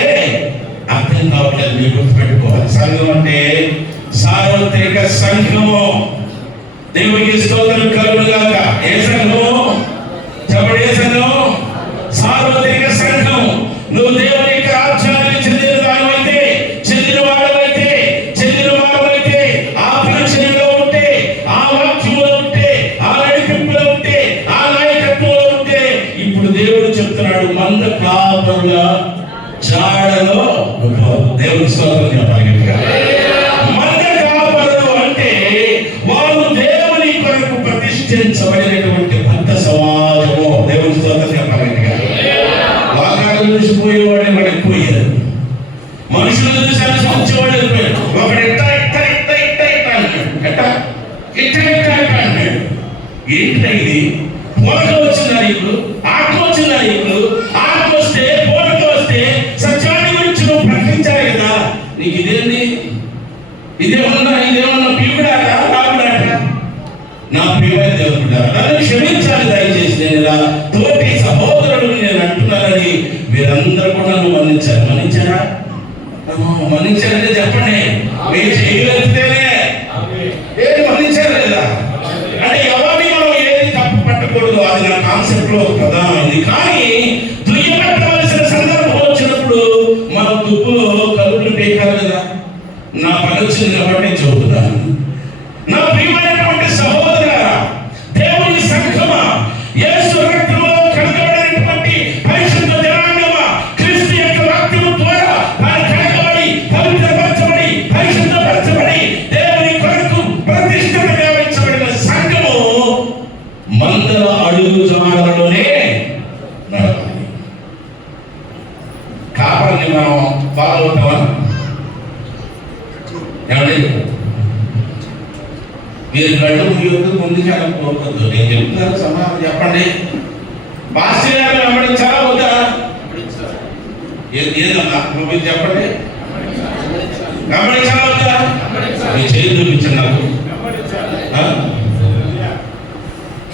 అర్థం కావట్లేదు. మీరు గుర్తుపెట్టుకోవాలి. సంఘం అంటే సార్వత్రిక సంఘము. దేవునికి స్తోత్రం కలుగునుగాక. ఏ సంఘము? చెప్పండి, ఏ సంఘం? సార్వత్రిక సంఘం. నువ్వు దేవుని యొక్క రాజ్యానికి చెందిన దానివైతే, చెందిన వాడవైతే, చెందిన వాడవైతే, ఆ పరిచయంలో ఉంటే, ఆ వాక్యంలో ఉంటే, ఆ నడిపింపులో ఉంటే, ఆ నాయకత్వంలో ఉంటే, ఇప్పుడు దేవుడు చెప్తున్నాడు, మంద కాపరుల జాడలో దేవుని స్తోత్రం చెప్పాలి. మంద కాపరులు అంటే వారు దేవుని కొరకు ప్రతిష్ఠించబడినటువంటి భక్త సమాజము. దేవుని స్తోత్రం చెప్పాలి. వాకాలు చూసిపోయేవాడే వాడు ఎక్కువయ్యారు. మనుషులు చూసి అనుసరించేవాడు వెళ్ళిపోయాడు. ఒకడు ఎట్ట ఎట్ట ఎట్ట ఎట్ట ఎట్ట అంటాడు, ఎట్ట ఎట్ట ఎట్ట ఎట్ట అంటాడు. ఏంటి ఇది? పూనక వచ్చిందా ఇప్పుడు? ఆత్మ వచ్చిందా ఇప్పుడు? ఆత్మ వస్తే, పూనక వస్తే సత్యాన్ని గురించి నువ్వు ప్రకటించాలి కదా. నీకు ఇదేంటి? ఇదేమన్నా పీకుడాట, రాకుడాట? నా ప్రియమైన దేవుడు, నన్ను క్షమించాలి దయచేసి. నేను ఇలా తోటి సహోదరుడు నేను అంటున్నానని మీరందరూ కూడా నన్ను మన్నించారు. మన్నించారా? మన్నించారంటే చెప్పండి, మీరు చేయగలిగితేనే. ఏది మన్నించారు లేదా అంటే ఎవరిని మనం ఏది తప్పు పట్టకూడదు, అది నా కాన్సెప్ట్ లో ప్రధానమైంది. కానీ దుయ్యబట్టవలసిన సందర్భం వచ్చినప్పుడు మనం దుప్పులో కలుపులు పేకాలి కదా. నా పని వచ్చింది కాబట్టి నేను చెబుతున్నాను. నా ప్రియమైనటువంటి సహోదరులారా, దేవుని సంఘమా, యేసు రక్తంలో కడగబడినటువంటి పరిశుద్ధ జనాంగమా, క్రీస్తు యొక్క వాక్యము ద్వారా ఆయన కడగబడి పవిత్రపరచబడి పరిశుద్ధపరచబడి దేవుని కొరకు ప్రతిష్ఠితంగా ఉంచబడిన సంఘము మందల అడుగు జాడలలోనే నడవాలి. కాపాడిని మనం ఫాలో అవుతామా? మీరు గడ్డ ముగియొద్దు, ముందుకు అనుకోవద్దు. నేను చెప్తున్నాను, సమాధానం చెప్పండి. పాస్టర్ గారు వెంబడించాలా వద్దా? ఏదన్నా మీరు చెప్పండి, వెంబడించాలా వద్దా? మీ చేయి చూపించండి నాకు.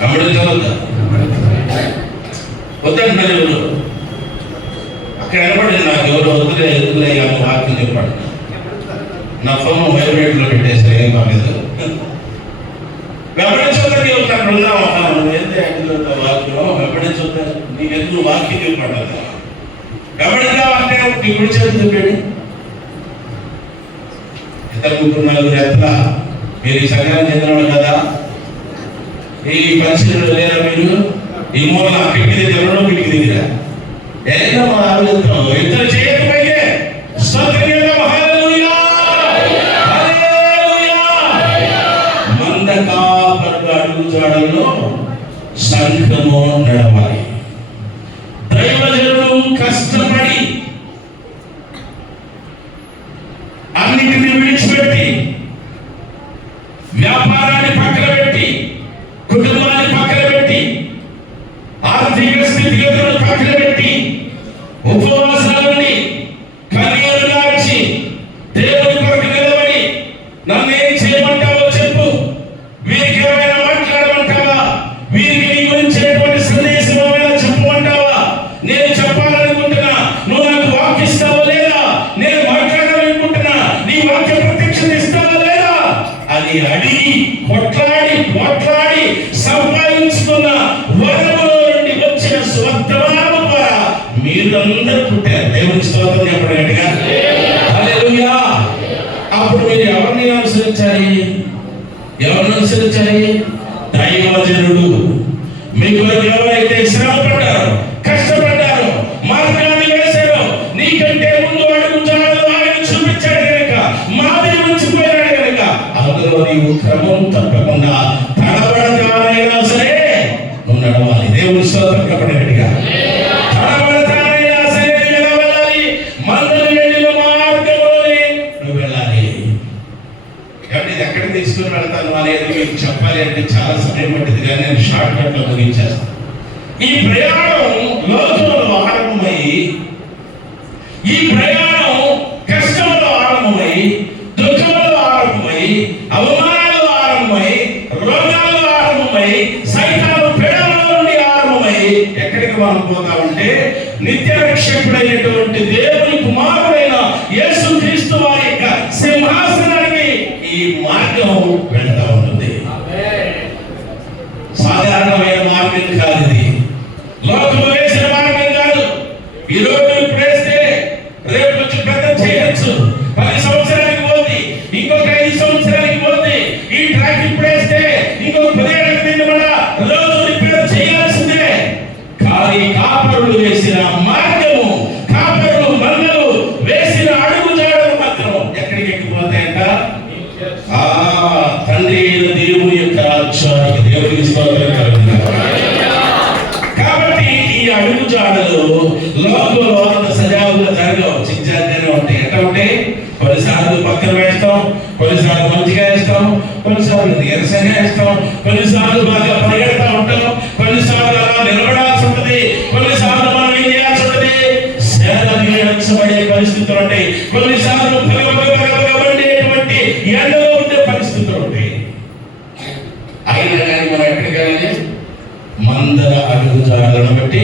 వెంబడించాలా వద్దా? వద్దంటున్నారు ఎవరు? అక్కడ నిలబడి నాకు ఎవరు వద్దులే ఎదుగులే వాక్యం చెప్పండి. నా ఫోన్ వైబ్రేట్ లో పెట్టేసారు, ఏం బాగలేదు. వెంబడించొద్దని అక్కడ ఉన్నావా? ఏంటి వాక్యం వెంబడించొద్దా? నీకు ఎందుకు వాక్యం చెప్పండి. వెంబడించాలంటే నీ గుడి చేతి చెప్పాడు. ఇద్దరు ముగ్గురు నలుగురు ఎట్లా మీరు ఈ సంఘానికి చెందినవాడు కదా, ఈ పరిస్థితులు లేరా? మీరు ఈ మూల కిటికీ దగ్గర కిటికీ దగ్గర ఏదో మా ఆలోచన ఇద్దరు చేయకపోయే మందకాపరుడు అడుగు జాడల్లో సంఘము నడవాలి. దైవజనులు కష్టపడి అన్నిటిని విడిచిపెట్టి, వ్యాపారాన్ని పక్కన పెట్టి, కుటుంబాన్ని పక్కన పెట్టి, ఆర్థిక స్థితిగతులను పక్కన పెట్టి, ఉపవాసాలని కన్నీరు గార్చి దేవుని కొరకు నిలబడి నన్నేం చేయమంటావో చెప్పు, వీరికి ఏమైనా మాట్లాడమంటావా, వీరికి నీ గురించి సందేశం ఏమైనా చెప్పమంటావా, నేను చెప్పాలనుకుంటున్నా, నువ్వు నాకు వాక్యిస్తావో లేదా, నేను మాట్లాడాలనుకుంటున్నా, నీ వాక్య ప్రత్యక్షత ఇస్తావా లేదా అని అడిగి కొట్లాడి పోట్లాడి సంపాదించుకున్న వరములో నుండి వచ్చిన స్వర్తమానము ద్వారా మీరందరూ పుట్టారు. దేవుని స్తోత్రం చెప్పండి గట్టిగా. హల్లెలూయా. అప్పుడు మీరు ఎవరిని అనుసరించాలి? ఎవరిని అనుసరించాలి? దైవజనుడు. మీకు ఎవరైతే శ్రమ పడ్డారో, కష్టపడ్డారో, మార్గాన్ని వేశారో, నీకంటే ముందు అడుగు జాడలు ఆయన చూపించాడు కనుక, మాదిరి ఉంచిపోయాడు కనుక, అందులో నీవు క్రమం తప్పకుండా తడబడతానైనా సరే నువ్వు నడవాలి. దేవుని స్తోత్రం చెప్పండి గట్టిగా. తడబడతానైనా సరే నువ్వు ఎలా వెళ్ళాలి? మందలు వెళ్ళిన మార్గంలోనే నువ్వు వెళ్ళాలి. కాబట్టి ఎక్కడికి తీసుకుని వెళ్తాను అనేది మీకు చెప్పాలి అంటే చాలా సమయం పట్టింది, కానీ నేను షార్ట్ కట్ లో ముగించేస్తాను. ఈ ప్రయాణం లోకంలో ఆరంభమై, ఈ ప్రయాణం కష్టంలో ఆరంభమై, దుఃఖంలో ఆరంభమై, అవమానాలు ఆరంభమై, రోగాలు ఆరంభమై, సైతాను పీడల నుండి ఆరంభమై ఎక్కడికి మనం పోతామంటే నిత్య రక్షకుడైనటువంటి దేవుని కుమారుడైన యేసుక్రీస్తు వారి యొక్క సింహాసనానికి ఈ మార్గం వెళ్తా ఉంటుంది. సాధారణమైన మార్గం కాదు ఇది, లోకంలో వేసిన మార్గం కాదు. ఈ రోజు ఇప్పుడు వేస్తే రేపు వచ్చి పెద్ద చేయొచ్చు, 10 సంవత్సరానికి పోతే, ఇంకొక 5 సంవత్సరానికి పోతే, ఈ ట్రాక్ ఇప్పుడు వేస్తే ఇంకొక 10 ఏళ్ళకి దీన్ని కూడా రోజు రిపేర్ చేయాల్సిందే. కానీ కాపరులు వేసిన మార్గము, కాపరులు మందలు వేసిన అడుగు జాడలు మాత్రం ఎక్కడికి ఎక్కిపోతాయంట? తండ్రి దేవుని యొక్క రాజ్యానికి. దేవునికి స్తోత్రం కలుగును. కాబట్టి ఈ అడుగు జాడలు లోకంలో అంత సజావుగా జరగవు, చిక్జాగ్గానే ఉంటాయి. ఎట్లా ఉంటాయి? కొన్నిసార్లు పక్కన వేస్తాం, కొన్నిసార్లు మంచిగా వేస్తాం, కొన్నిసార్లు నీరసంగా వేస్తాం, కొన్నిసార్లు బాగా పరిగెడతా ఉంటాం, కొన్నిసార్లు అలా నిలబడాల్సి ఉంటుంది, కొన్నిసార్లు మనం ఏం చేయాల్సి ఉంటుంది? సేద తీయబడే పరిస్థితులు ఉంటాయి, కొన్నిసార్లు పగబడేటువంటి ఎండలో ఉండే పరిస్థితులు ఉంటాయి. అయినా కానీ మనం ఎక్కడికి వెళ్ళాలి? మందల అడుగు జాడలను బట్టి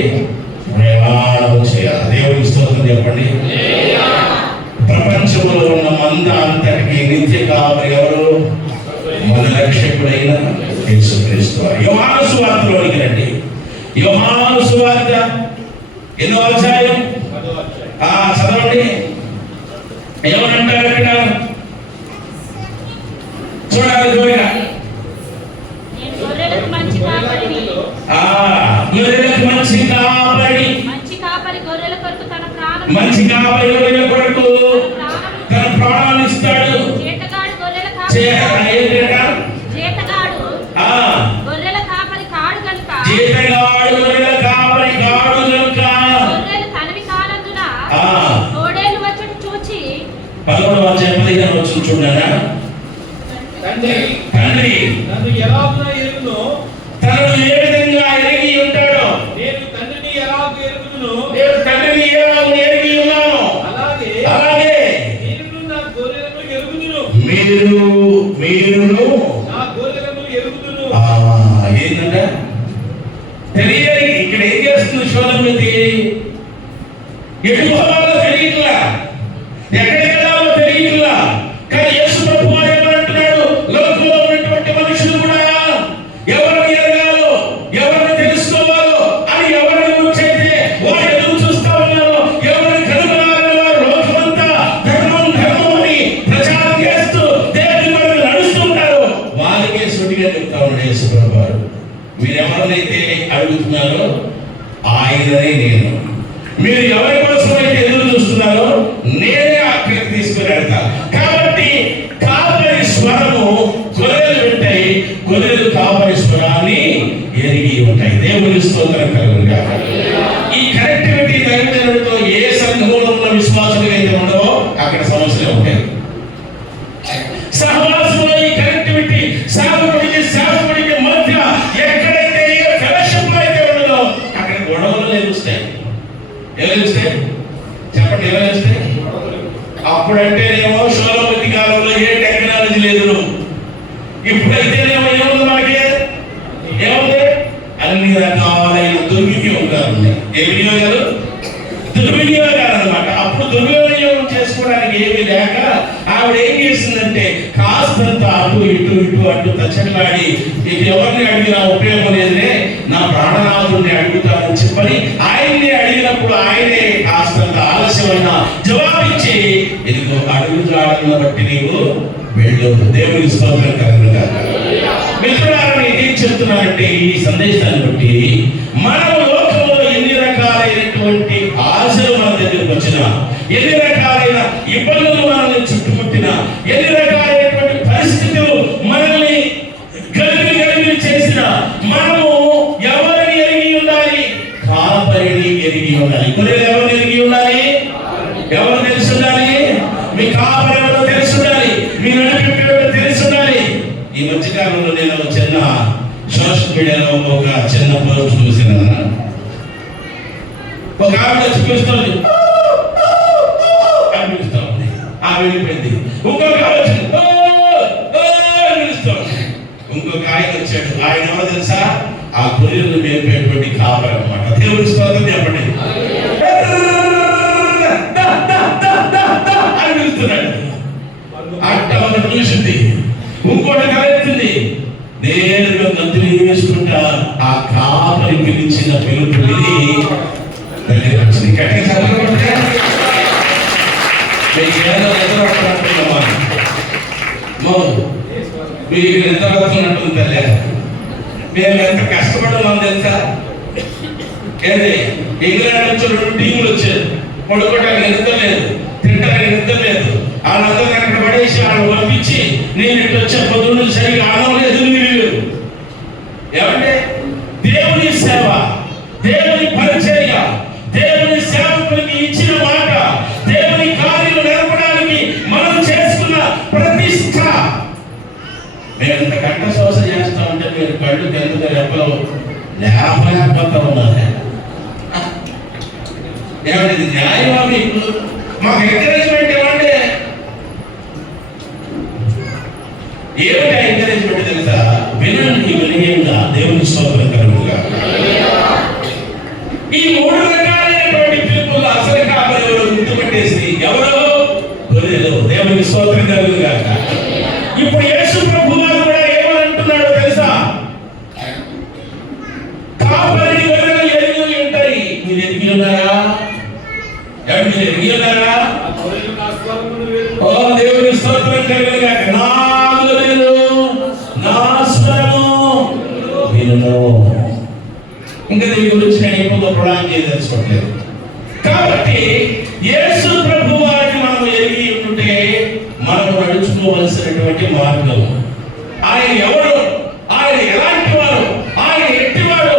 ప్రయాణం చేయాలి. దేవునికి స్తోత్రం చెప్పండి. ప్రపంచ ప్రపంచంలో ఉన్న మంద అంతటికి నిత్య కాపరి ఎవరు? మన రక్షకుడైన యేసుక్రీస్తు. యోహాను సువార్తలోనికి రండి. యోహాను సువార్త ఎన్నో అధ్యాయం? చదవండి. ఏమనంటారు అక్కడ? చూడాలి గోరిగా. గొర్రెలకు మంచి కాపరి, గొర్రెల కొరకు తన ప్రాణాన్ని ఇస్తాడు. జీతగాడు గొర్రెల కాపరి కాడు గనుక గొర్రెలు తనవి కానందున తోడేలు వచ్చి చూచి 11వ అధ్యాయం 15వ వచనం చూడండి. తండ్రి నన్ను ఎలాగున ఎరుగును, తనను ఏ విధంగా ఎరిగి ఉంటాడో, నేను తండ్రిని ఎలాగ ఎరుగుదును, నేను తండ్రిని ఎలాగ ఎరిగి ఉన్నాను, అలాగే మీరు నా గొర్రెలను ఎరుగుదును, మీరు నా గొర్రెలను ఎరుగుదును. ఏంటంటే తెలియదు. ఇక్కడ ఏం చేస్తుంది శోధనది? ఎటు పోవాలో తెలియట్లా, ఎక్కడికి వెళ్ళాలో తెలియట్లా. కానీ యేసు ప్రభువు ఏమంటున్నాడు? లోకంలో ఉన్నటువంటి మనుషులు కూడా ఎవరిని ఎరగాలో, ఎవరిని తెలుసుకోవాలో అని ఎవరిని ఉంచైతే వారు ఎదురు చూస్తా ఉన్నారో, ఎవరిని కనుగొనాలని వారు లోకమంతా ధర్మం అని ప్రచారం చేస్తూ దేవుని వరకు నడుస్తుంటారు. వాళ్ళకే సుడిగా చెప్తా ఉన్నాడు యేసు ప్రభువు. మీరు ఎవరినైతే అడుగుతున్నారో ఆయననే నేను. మీరు ఎవరి కోసం అయితే ఎదురు చూస్తున్నారో నేనే అక్కడికి తీసుకుని వెళ్తాను. కాబట్టి కాపరి స్వరము గొర్రెలు వింటాయి, గొర్రెలు కాపరి స్వరాన్ని ఎరిగి ఉంటాయి. దేవుని స్తోత్రం కలుగునుగా. ఈ కనెక్టివిటీ దైవజనుడితో ఏ సంఘంలో ఉన్న విశ్వాసులు అయితే ఉండవో అక్కడ సమస్యలు ఉంటాయి. సహవాసంలో ఈ కనెక్టివిటీ సేవకుడికి మధ్య ఎక్కడైతే ఏ ఫెలోషిప్ అయితే ఉండదో అక్కడ గొడవలు ఎదుస్తాయి. ఎవరుస్తాయి చెప్పండి? ఎవరుస్తాయి? అప్పుడంటేనేమో సొలొమోను కాలంలో ఏ టెక్నాలజీ లేదు. ఇప్పుడైతేనేమో ఏముంది? మనకి ఏముంది? అన్ని రకాలైన దుర్వినియోగాలు ఉన్నాయి. ఏ వినియోగాలు? దుర్వినియోగాలు అన్నమాట. అప్పుడు దుర్వినియోగం చేసుకోవడానికి ఏమీ లేక ఆవిడ ఏం చేసిందంటే కాస్తంత అటు ఇటు తచ్చట్లాడి ఇక ఎవరిని అడిగినా ఉపయోగం లేదులే, నా ప్రాణనాథుడిని అడుగుతానని చెప్పని ఆయన్ని అడిగినప్పుడు ఆయనే కాస్తంత ఆలస్యమైన జవాబిచ్చి ఇదిగో అడుగుతాడన్న బట్టి నీవు వెళ్ళు. దేవుని స్తోత్రం కలుగునుగా. మిత్రులారా, ఏం చెప్తున్నానంటే ఈ సందేశాన్ని బట్టి మనం లోకంలో ఎన్ని రకాలైనటువంటి ఆశలు మన దగ్గరకు వచ్చినా, ఎన్ని రకాలైన ఇబ్బందులు మనల్ని చుట్టుముట్టిన, ఎన్ని రకాలైనటువంటి పరిస్థితులు మనల్ని గలిబిలి చేసిన, మనము ఎవరిని ఎరిగి ఉండాలి? కాపరిని ఎరిగి ఉండాలి. గొర్రెలు ఎవరిని ఎరిగి ఉండాలి? ఎవరు తెలిసి ఉండాలి? మీ కాపరి ఎవరో తెలిసి ఉండాలి, మీ నడిపేవారో తెలిసి ఉండాలి. ఈ మధ్యకాలంలో నేను చిన్న సోషల్ మీడియాలో ఒక చిన్న పోస్ట్ చూసిన, ఒక ఆవిడ చూపిస్తుంది అనిపిస్తుంది, వెళ్ళిపోయింది. ఇంకొక ఆవిడ అనిపిస్తుంది, ఇంకొక ఆయన వచ్చాడు. ఆయన ఎవరో తెలుసా? ఆ గొర్రెలను మేపేటువంటి కాపరి అన్నమాట. దేవుని స్తోత్రం చెప్పండి. అని పిలుస్తున్నాడు. అట్ట ఒకటి చూసింది, ఇంకోటి కలెత్తుంది. నేరుగా గంతులు వేసుకుంటా ఆ కాపరి పిలిచిన పిలుపు విని దగ్గర వచ్చింది. గట్టిగా చదవకుంటే మీకు ఏదో ఎదురొస్తున్నట్టున్నామా? మీకు ఎంత వస్తున్నట్టుంది తల్లే. మేము ఎంత కష్టపడున్నాం తెలుసా? ఏంటి, ఇంగ్లాండ్ నుంచి 2 టీములు వచ్చారు. పడుకోవడానికి నిద్రలేదు, తింటానికి నిద్రలేదు. వాళ్ళందరూ అక్కడ పడేసి వాళ్ళు పంపించి నేను ఇట్లా వచ్చే పొద్దున్న సరిగా ఆనలేదు. నీళ్ళు ఏమంటే దేవుని సేవ, దేవుని పరిచర్య, దేవుని సేవకునికి ఇచ్చిన మాట, దేవుని కార్యాలు నడపడానికి మనం చేసుకున్న ప్రతిష్ట. మేము ఎంత గంట శ్వాస చేస్తా ఉంటే మీరు కళ్ళు ఎంత రెప్పలో లేకపోతా ఉన్నారు. ఏమంటే ఇది న్యాయమా? మీకు మాకు ఎంకరేజ్మెంట్ ఏమంటే ఏమిటి ఎంకరేజ్మెంట్ తెలుసా? వినండి వినయంగా, దేవుని స్తోత్రం కలుగునుగా. ఈ 3 రకాలైనటువంటి పిలుపులు అసలు కాపరి ఎవరో గుర్తుపట్టేసి ఎవరో గొర్రెలు. కలుగుగాక. ఇప్పుడు యేసు ప్రభు వారు కూడా ఏమనంటున్నాడు తెలుసా? కాపరి గొర్రెలు ఎరిగి ఉంటాయి. మీరు ఎరిగి ఉన్నారా? మీరు ఎరిగి ఉన్నారా? ఓ దేవుని స్తోత్రం కలుగుగాక. నా గొర్రెలు నా స్వరము వినును. ఇంకా దీని గురించి నేను ఎక్కువగా ప్రొలాంగ్ చేయదలుచుకోవట్లేదు. కాబట్టి యేసు ప్రభు వారిని మనం ఎరిగి ఉంటే మనం నడుచుకోవలసినటువంటి మార్గం. ఆయన ఎవరు, ఆయన ఎలాంటి వాడు, ఆయన ఎట్టివాడు,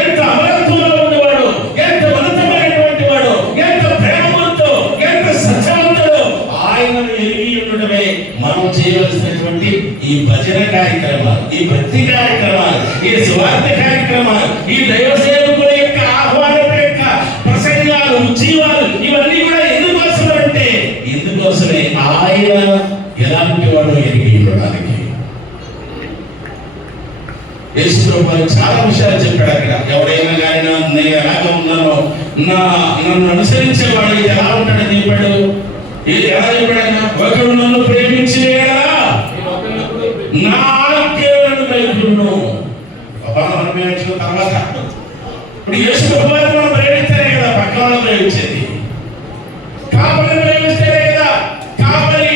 ఎంత అమరత్వంలో ఉండేవాడు, ఎంత ఉన్నతమైనటువంటి వాడు, ఎంత ప్రేమతో, ఎంత సత్యవంతుడు, ఆయనను ఎరిగి ఉండడమే మనం చేయవలసినటువంటి ఈ భజన కార్యక్రమాలు, ఈ భక్తి కార్యక్రమాలు, ఈ స్వార్థ కార్యక్రమాలు, ఈ దైవ సేవకుల యొక్క ఆహ్వానం యొక్క ప్రసంగాలు, జీవాలు, ఇవన్నీ కూడా ఎందుకోసం అంటే ఎందుకోసమే ఆయన ఎలాంటి వాడు ఎరిగి ఉండడానికి. యేసు ప్రభువు చాలా విషయాలు చెప్పాడు అక్కడ. ఎవరైనా కానీ నేను ఎలాగ ఉన్నానో, నన్ను అనుసరించేవాడు ఎలా ఉంటాడని చెప్పాడు. ఇది ఎలా చెప్పాడు ఆయన? ఒకడు నన్ను ప్రేమించేలా నా ఆజ్ఞలను కైకొనును. మనం ప్రేమించిన తర్వాత ఇప్పుడు యేసు ప్రభువుని మనం ప్రేమిస్తేనే కదా పక్కన వాళ్ళని ప్రేమించేది. కాపరిని ప్రేమిస్తేనే కదా. కాపరి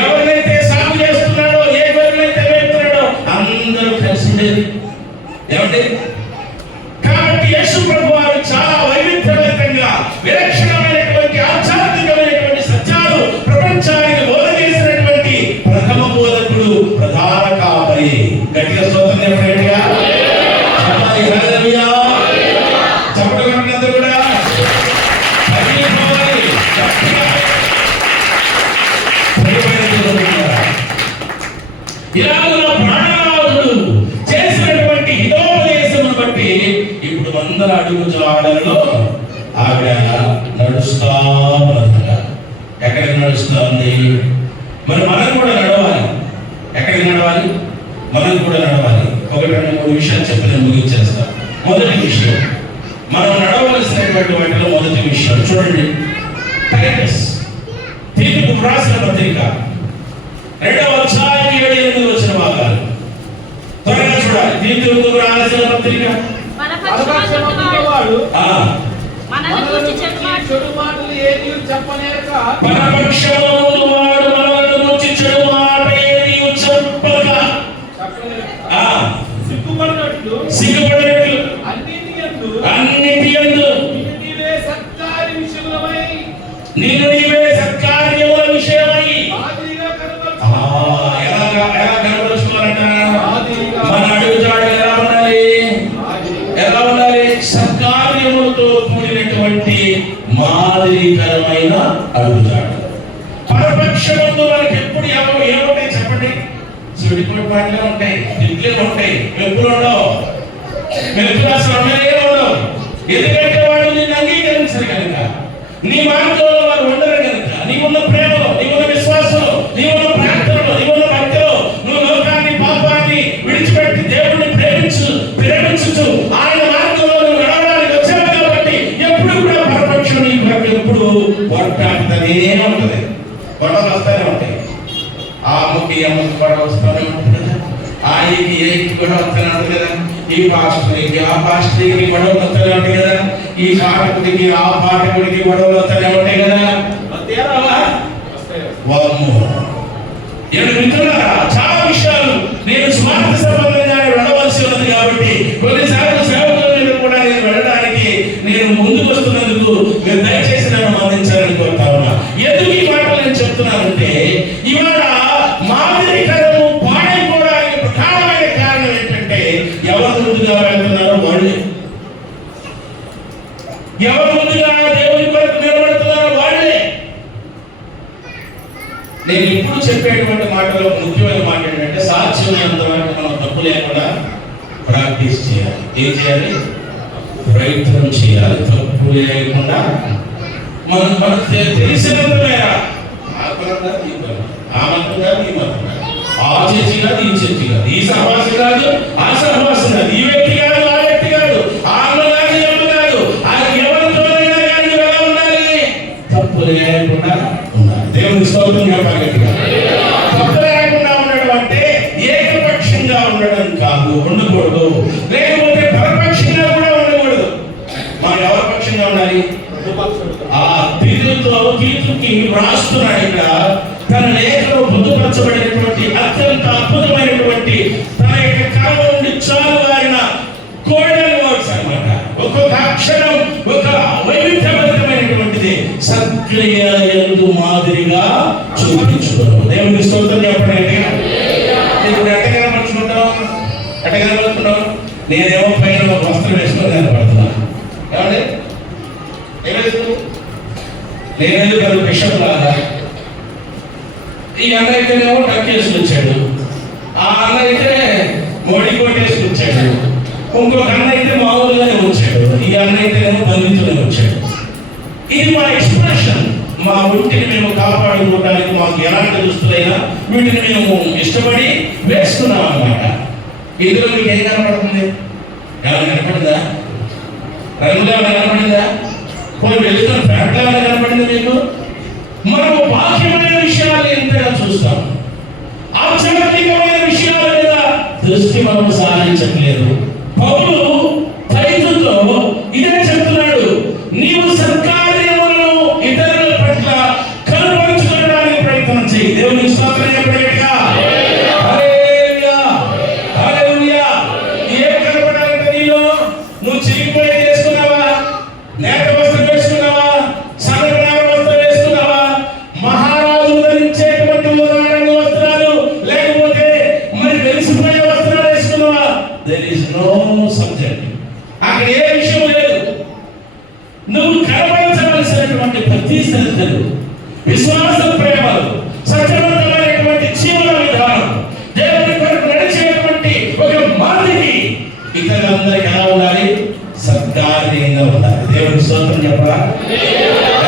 ఎవరినైతే సాగు చేస్తున్నాడో, ఏ గొర్రెలైతే వేస్తున్నాడో అందరూ కలిసిండేది ఏమంటే. కాబట్టి యేసు ప్రభువు వారు చాలా వైవిధ్యవంతంగా విలక్షణమైనటువంటి ఆధ్యాత్మికమైనటువంటి సత్యాలు ప్రపంచానికి బోధ చేసినటువంటి ప్రథమ బోధకుడు, ప్రధాన కాపరి. గట్టిగా స్తోత్రం చెప్పండిగా. హల్లెలూయా. చెప్పండి కూడా ఇలాగ ప్రాణనాథుడు చేసినటువంటి హితోపదేశమును బట్టి ఇప్పుడు 100 అడుగు జాడలలో ఆవిడ నడుస్తా ఉన్నదట. ఎక్కడికి నడుస్తా ఉంది? మరి మనం కూడా నడవాలి. ఎక్కడికి నడవాలి? మనం కూడా నడవాలి. 1-2-3 విషయాలు చెప్పి నేను ముగించేస్తాను. మొదటి విషయం, మనం నడవలసినటువంటి వాటిలో మొదటి విషయం చూడండి. టైటస్ తీతుకు వ్రాసిన పత్రిక 2వ అధ్యాయం 7-8 వచ్చిన భాగాలు త్వరగా చూడాలి. తీతుకు వ్రాసిన పత్రిక పరపక్షమందు వాడు మనలను గురించి చెడు మాట ఏది చెప్పక సిగ్గుపడినట్లు అన్నిటి యందు నేను నీవే సత్కార్యముల విషయమై ఎలా కనబరుచుకోవాలంట? మన అడుగుజాడు ఎలా ఉండాలి? ఎలా ఉండాలి? సత్కార్యములతో కూడినటువంటి మాదిరికరమైన అడుగుజాడు. పరపక్షమందు మనకి ఎప్పుడు ఏముంటాయి చెప్పండి? సుడిపోటు పాటలే ఉంటాయి, తిట్లే ఉంటాయి, మెప్పులు ఉండవు, మెప్పులు అసలు ఉండవు. ఎందుకంటే వాడు నిన్ను అంగీకరించరు కనుక, నీ మార్గంలో వారు ఉండరు కనుక, నీకున్న ప్రేమలో, నీకున్న విశ్వాసంలో, నీకున్న ప్రార్థనలో, నీకున్న భక్తిలో నువ్వు లోకాన్ని పాపాన్ని విడిచిపెట్టి దేవుడిని ప్రేమించు ఆయన మార్గంలో నువ్వు నడవడానికి వచ్చావు కాబట్టి ఎప్పుడు కూడా పరపక్షం నీకు ఎప్పుడు పోరాడుతూనే ఉంటుంది. గొడవలు వస్తూనే ఉంటాయి. ఆ అమ్మకి అమ్మకి గొడవ వస్తూనే ఉంటుంది కదా, ఆ ఏకి గొడవ వస్తూనే ఉంటుంది కదా, ఈ పాస్టర్కి ఆ పాస్టర్కి గొడవలు వస్తూనే ఉంటాయి కదా, ఈ పాఠకుడికి ఆ పాఠకుడికి గొడవలు వస్తూనే ఉంటాయి కదా. మిత్రులారా, చాలా విషయాలు నేను స్వార్థ సంబంధంగా వెళ్ళవలసి ఉన్నది కాబట్టి కొన్నిసార్లు సేవకుల మీద కూడా నేను వెళ్ళడానికి నేను ముందుకు వస్తున్నందుకు మీరు దయచేసి నన్ను మన్నించాలని కోరుతా ఉన్నా. ఎందుకు ఈ మాటలు నేను చెప్తున్నానంటే, ఇవాళ మాదిరికరము పాడైపోవడానికి ప్రధానమైన కారణం ఏంటంటే ఎవరు ముందుగా వెళ్తున్నారో వాళ్ళే, ఎవరు ముందుగా దేవుని కొరకు నిలబడుతున్నారో వాళ్ళే. నేను ఇప్పుడు చెప్పేటువంటి మాటలో ముఖ్యమైన మాట ఏంటంటే, సాధ్యమైనంత వరకు మనం తప్పు లేకుండా ప్రాక్టీస్ చేయాలి. ఏం చేయాలి? ప్రయత్నం చేయాలి. తప్పు లేకుండా మనకు తెలిసినంత మేర ఆ మతం కాదు, ఈ మతం కాదు, ఆ చర్చి కాదు, ఈ చర్చి కాదు, ఈ సహవాసం కాదు, ఆ సహవాసం కాదు, ఈ వ్యక్తి కాదు, ఆ వ్యక్తి కాదు, ఆమె కాదు, ఎమ్మ కాదు, ఎవరితోనైనా కానీ ఎలా ఉండాలి? తప్పు లేకుండా ఉండాలి. దేవుని స్తోత్రం చెప్పాలి. రాస్తున్నాడు ఇక్కడ. తన లేఖలో పొందుపరచబడినటువంటి అత్యంత అద్భుతమైనటువంటి తన యొక్క కళ నుండి చాలుగారిన గోల్డెన్ వర్డ్స్ అన్నమాట. ఒక్కొక్క అక్షరం ఒక వైవిధ్యభరితమైనటువంటిది. సత్క్రియలందు మాదిరిగా చూపించుకోవడం. దేవుని స్తోత్రం చెప్పండి. ఇప్పుడు ఎట్ట కనపరుచుకుంటాం? నేనేమో పైన ఒక వస్త్రం వేసుకొని కనపడుతున్నాను. ఏమండి నేనేది కదా బిషప్ లాగా. ఈ అన్న అయితేనేమో టక్ వేసుకుని వచ్చాడు, ఆ అన్న అయితే మోడీ కోట్ వేసుకుని వచ్చాడు, ఇంకొక అన్న అయితే మామూలుగానే వచ్చాడు, ఈ అన్న అయితేనేమో బంధితులే వచ్చాడు. ఇది మా ఎక్స్ప్రెషన్. మా ఒంటిని మేము కాపాడుకోవడానికి మాకు ఎలాంటి దుస్తులైనా వీటిని మేము ఇష్టపడి వేసుకున్నాం అన్నమాట. ఇందులో మీకు ఏం కనపడుతుంది? ఏమైనా కనపడిందా? రంగులో ఏమైనా కనపడిందా? కొన్ని వెళ్తున్న ఫ్యాక్ట్లో ఏమైనా కనపడింది మీకు? మనము బాహ్యమైన విషయాలు ఎంతగా చూస్తాం, ఆధ్యాత్మికమైన విషయాల మీద దృష్టి మనం సాధించట్లేదు. పౌలు తైతుతో ఇదే చెప్తున్నాడు, నీవు సత్కార్యములను ఇతరుల పట్ల కనపరుచుకోవడానికి ప్రయత్నం చేయి. దేవుని స్తోత్రం చెప్పేట్టుగా హల్లెలూయా హల్లెలూయా. ఏ కనపడాలంటే నీలో నువ్వు చిరిగిపోయి చేసుకున్నావా, నేత వస్త్రం వేసుకున్నావా, సన్నగా వస్త్రం వేసుకున్నావా, మహారాజు ధరించేటువంటి ఉదాహరణ వస్త్రాలు, లేకపోతే మరి వెలిసిపోయే వస్త్రాలు వేసుకున్నావా? There is no subject. అక్కడ ఏ విషయం లేదు. నువ్వు కనపరచవలసినటువంటి ప్రతి శ్రద్ధలు, విశ్వాస ప్రేమలు, సత్యవంతమైనటువంటి జీవన విధానం, దేవుని కొరకు నడిచేటువంటి ఒక మాదిరి ఇతరులందరికీ ఎలా ఉండాలి? సత్కార్యంగా ఉండాలి. దేవుని స్తోత్రం చెప్పరా?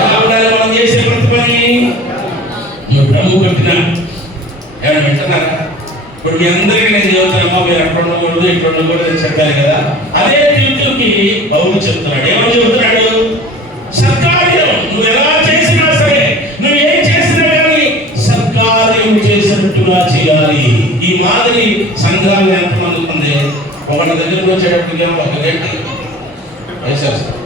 ఎలా ఉండాలి? మనం చేసే ప్రతి పని నువ్వు ప్రభు కట్టినా ఏమైనా వింటున్నారా? ఇప్పుడు మీ అందరికీ నేను చెబుతానమ్మా, మీరు అక్కడ ఉండకూడదు ఇక్కడ ఉండకూడదు చెప్పాలి కదా. అదే తీర్చుకి పౌలు చెప్తున్నాడు. ఏమని చెబుతున్నాడు? సత్కార్యం నువ్వు ఎలా చేసినా సరే, నువ్వు ఏం చేసినా కానీ సత్కార్యం చేసినట్టుగా చేయాలి. ఈ మాదిరి సంఘాలు ఎంతమంది ఉంది? ఒకటి దగ్గరికి వచ్చేటట్టుగా ఒక గట్టి వేసేస్తాం,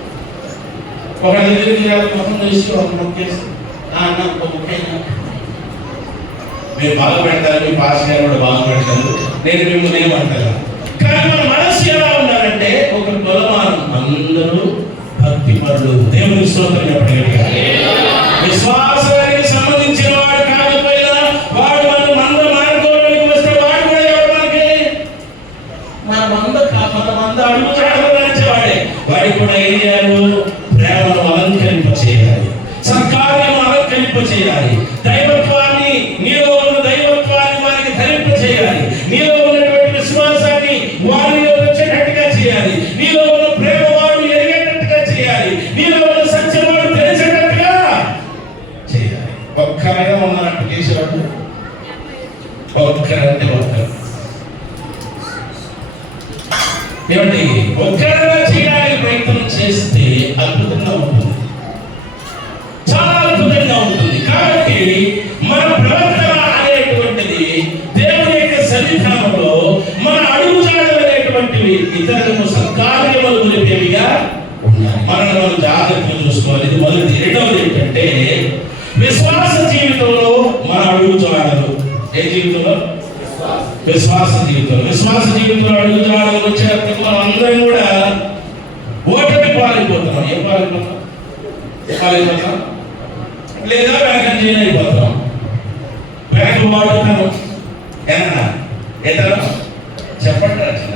ఒకటి దగ్గరికి ముఖం చేసి ఒక ముక్కేసి అన్న ఒక ముఖ్యంగా మీరు బాగా పెడతారు, మీ పాస్ గారు కూడా బాగా పెడతారు, నేను మిమ్మల్ని ఏమంటాను. కానీ మన మనస్సు ఎలా ఉండాలంటే ఒక కొలమానం, అందరూ భక్తి పరులు. దేవుని స్తోత్రం చెప్పగలిగా. విశ్వాసానికి సంబంధించిన వాడు కాకపోయినా వాడు మన మార్గంలోకి వస్తే వాడు కూడా ఎవరు మనకి మన మంద అడుగు చాటలు నడిచేవాడే. వాడికి కూడా ఏం చేయాలి? ప్రేమను అలంకరింప చేయాలి, సత్కార్యం అలంకరింప చేయాలి, దైవత్వాన్ని నీలో ఉన్న దైవత్వాన్ని వారికి ధరింప చేయాలి, నీలో ఉన్నటువంటి విశ్వాసాన్ని వారిలో వచ్చేటట్టుగా చేయాలి, నీలో ఉన్న ప్రేమ వాడు ఎరిగేటట్టుగా చేయాలి, నీలో ఉన్న సత్యం వాడు తెలిసేటట్టుగా చేయాలి. ఒక్కరైనా ఉన్నట్టు చేసేవాడు ఒక్కరంటే ఒక్కరు. ఏమండి? ఒక్కరైనా చేయడానికి ప్రయత్నం చేస్తే అద్భుతంగా ఉంటుంది, చాలా అద్భుతంగా ఉంటుంది. కాబట్టి మన ప్రవర్తన అనేటువంటిది దేవుని యొక్క సన్నిధానంలో మన అడుగుజాడలు అనేటువంటివి ఇతరులకు సత్కార్యములు తెలిపేవిగా ఉండాలి. మనల్ని మనం జాగ్రత్తగా చూసుకోవాలి. ఇది మొదటి. రెండవది ఏంటంటే విశ్వాస జీవితంలో మన అడుగుజాడలు. ఏ జీవితంలో? విశ్వాస జీవితంలో. విశ్వాస జీవితంలో అడుగుజాడలు వచ్చేటప్పుడు మనం అందరం కూడా ఓటమి పాలైపోతున్నాం. ఏం పాలైపోతాం? పాలైపోతాం లేదా వెనకంజీని అయిపోతాం. వెనక వాడుతాను ఏమన్నా ఇతను చెప్పండి రచన,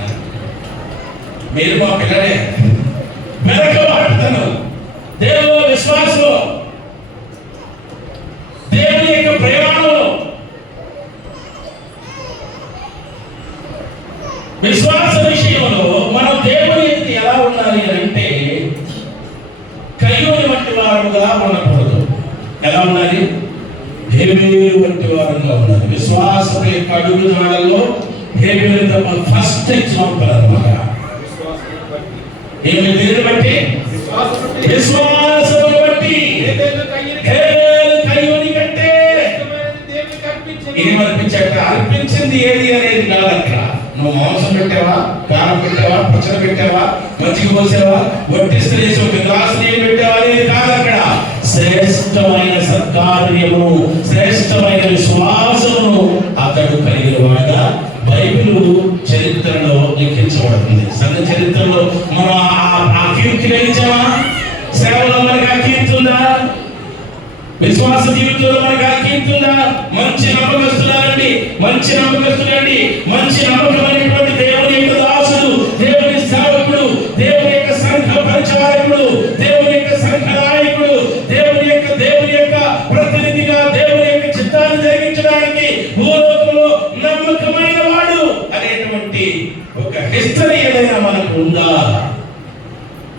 మీరు మా పిల్లలే. వెనక వాడుతాను దేవుడు విశ్వాసంలో, దేవుని యొక్క ప్రయాణంలో, విశ్వాస విషయంలో మనం దేవుని ఎలా ఉండాలి అంటే కయ్యూని వంటి వారుగా ఉండకూడదు. ఎలా ఉండాలి? హేబేలు వంటి వారుగా ఉండాలి. విశ్వాసం యొక్క అడుగుజాడల్లో హేబేలు ఫస్ట్ ఎగ్జాంపుల్ అన్నమాట. ఏమి దేని బట్టి? విశ్వాసమును బట్టి. హేబేలు కయ్యూని కంటే ఇది అర్పించాక అర్పించింది ఏది అనేది కాదు. అక్కడ నువ్వు మాంసం పెట్టావా, కారం పెట్టావా, పచ్చడి పెట్టావా, మజ్జిగ పోసావా, వడ్డిస్తే ఒక గ్లాసు నీళ్ళు పెట్టావా అనేది కాదు. అక్కడ శ్రేష్టమైన సత్కార్యమును, శ్రేష్టమైన విశ్వాసమును అతడు కలిగిన వాడుగా బైబిల్ చరిత్రలో లిఖించబడుతుంది. సంఘ చరిత్రలో మనం ఆ కీర్తి గ్రహించామా? సేవలో మనకి ఆ కీర్తి ఉందా? విశ్వాస జీవితంలో మనకి ఆ కీర్తి ఉందా? మంచి నమ్మకస్తులండి, మంచి నమ్మకస్తులండి, మంచి నమ్మకమైనటువంటి దేవుని యొక్క దాసుడు, దేవుని సేవకుడు, దేవుని యొక్క సంఘ పరిచారకుడు, దేవుని యొక్క సంఘ నాయకుడు, దేవుని యొక్క ప్రతినిధిగా దేవుని యొక్క చిత్తాన్ని జరిగించడానికి భూలోకంలో నమ్మకమైన వాడు అనేటువంటి ఒక హిస్టరీ ఏదైనా మనకు ఉందా?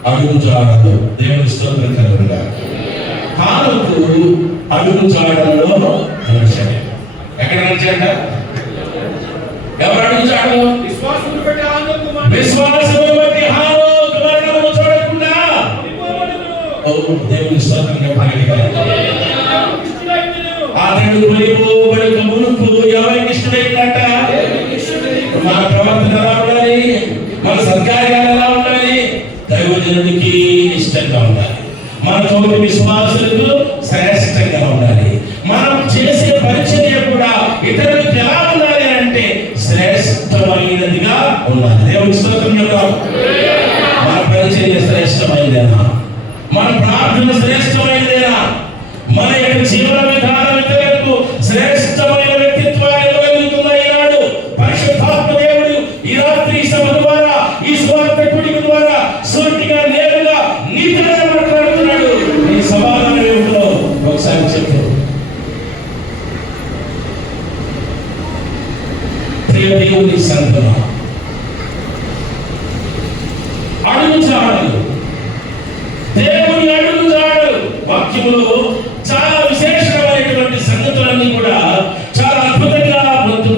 అడుగుజాడలు దేవుని స్తోత్రం కలుగుగా. హానోకు అడుగుజాడల్లో నడిచాడు. ఎక్కడ నడిచాడ? ఎవరు అడుగుజాడలు? విశ్వాసమును బట్టి హానోకు మరణమును చూడకుండా దేవుని స్తోత్రం చెప్పగలిగా. అతడు పడిపోబడక మునుపు ఎవరికి ఇష్టమైందట? మన ప్రవర్తన ఎలా ఉండాలి? మన సత్కార్యాలు ఎలా ఉండాలి? దైవజనుడికి ఇష్టంగా ఉండాలి. మన తోటి విశ్వాసులకు శ్రేష్టంగా ఉండాలి. మనం చేసే పరిచర్య కూడా ఇతరులకు ఎలా ఉండాలి అంటే శ్రేష్టమైనదిగా ఉండాలి. దేవుని స్తోత్రం చెప్తాం. మన పరిచర్య శ్రేష్టమైనదేనా? మన ప్రార్థన శ్రేష్టమైనదేనా? మన యొక్క జీవన విధానం ఇతరులకు శ్రేష్టమైన వ్యక్తిత్వాన్ని ఇవ్వగలుగుతున్న ఈనాడు పరిశుద్ధాత్మ దేవుడు ఈ రాత్రి సభ ద్వారా, ఈ స్వార్థ కుడికి ద్వారా సూటిగా నేరుగా నీతిగా మాట్లాడుతున్నాడు. ఈ సమాధానం ఏమిటో ఒకసారి చెప్పు. ప్రియ దేవుని సంఘం, అడుగుజాడలు, దేవుని అడుగుజాడలు వాక్యములో చాలా విశేషమైనటువంటి సంగతులన్నీ కూడా చాలా అద్భుతంగా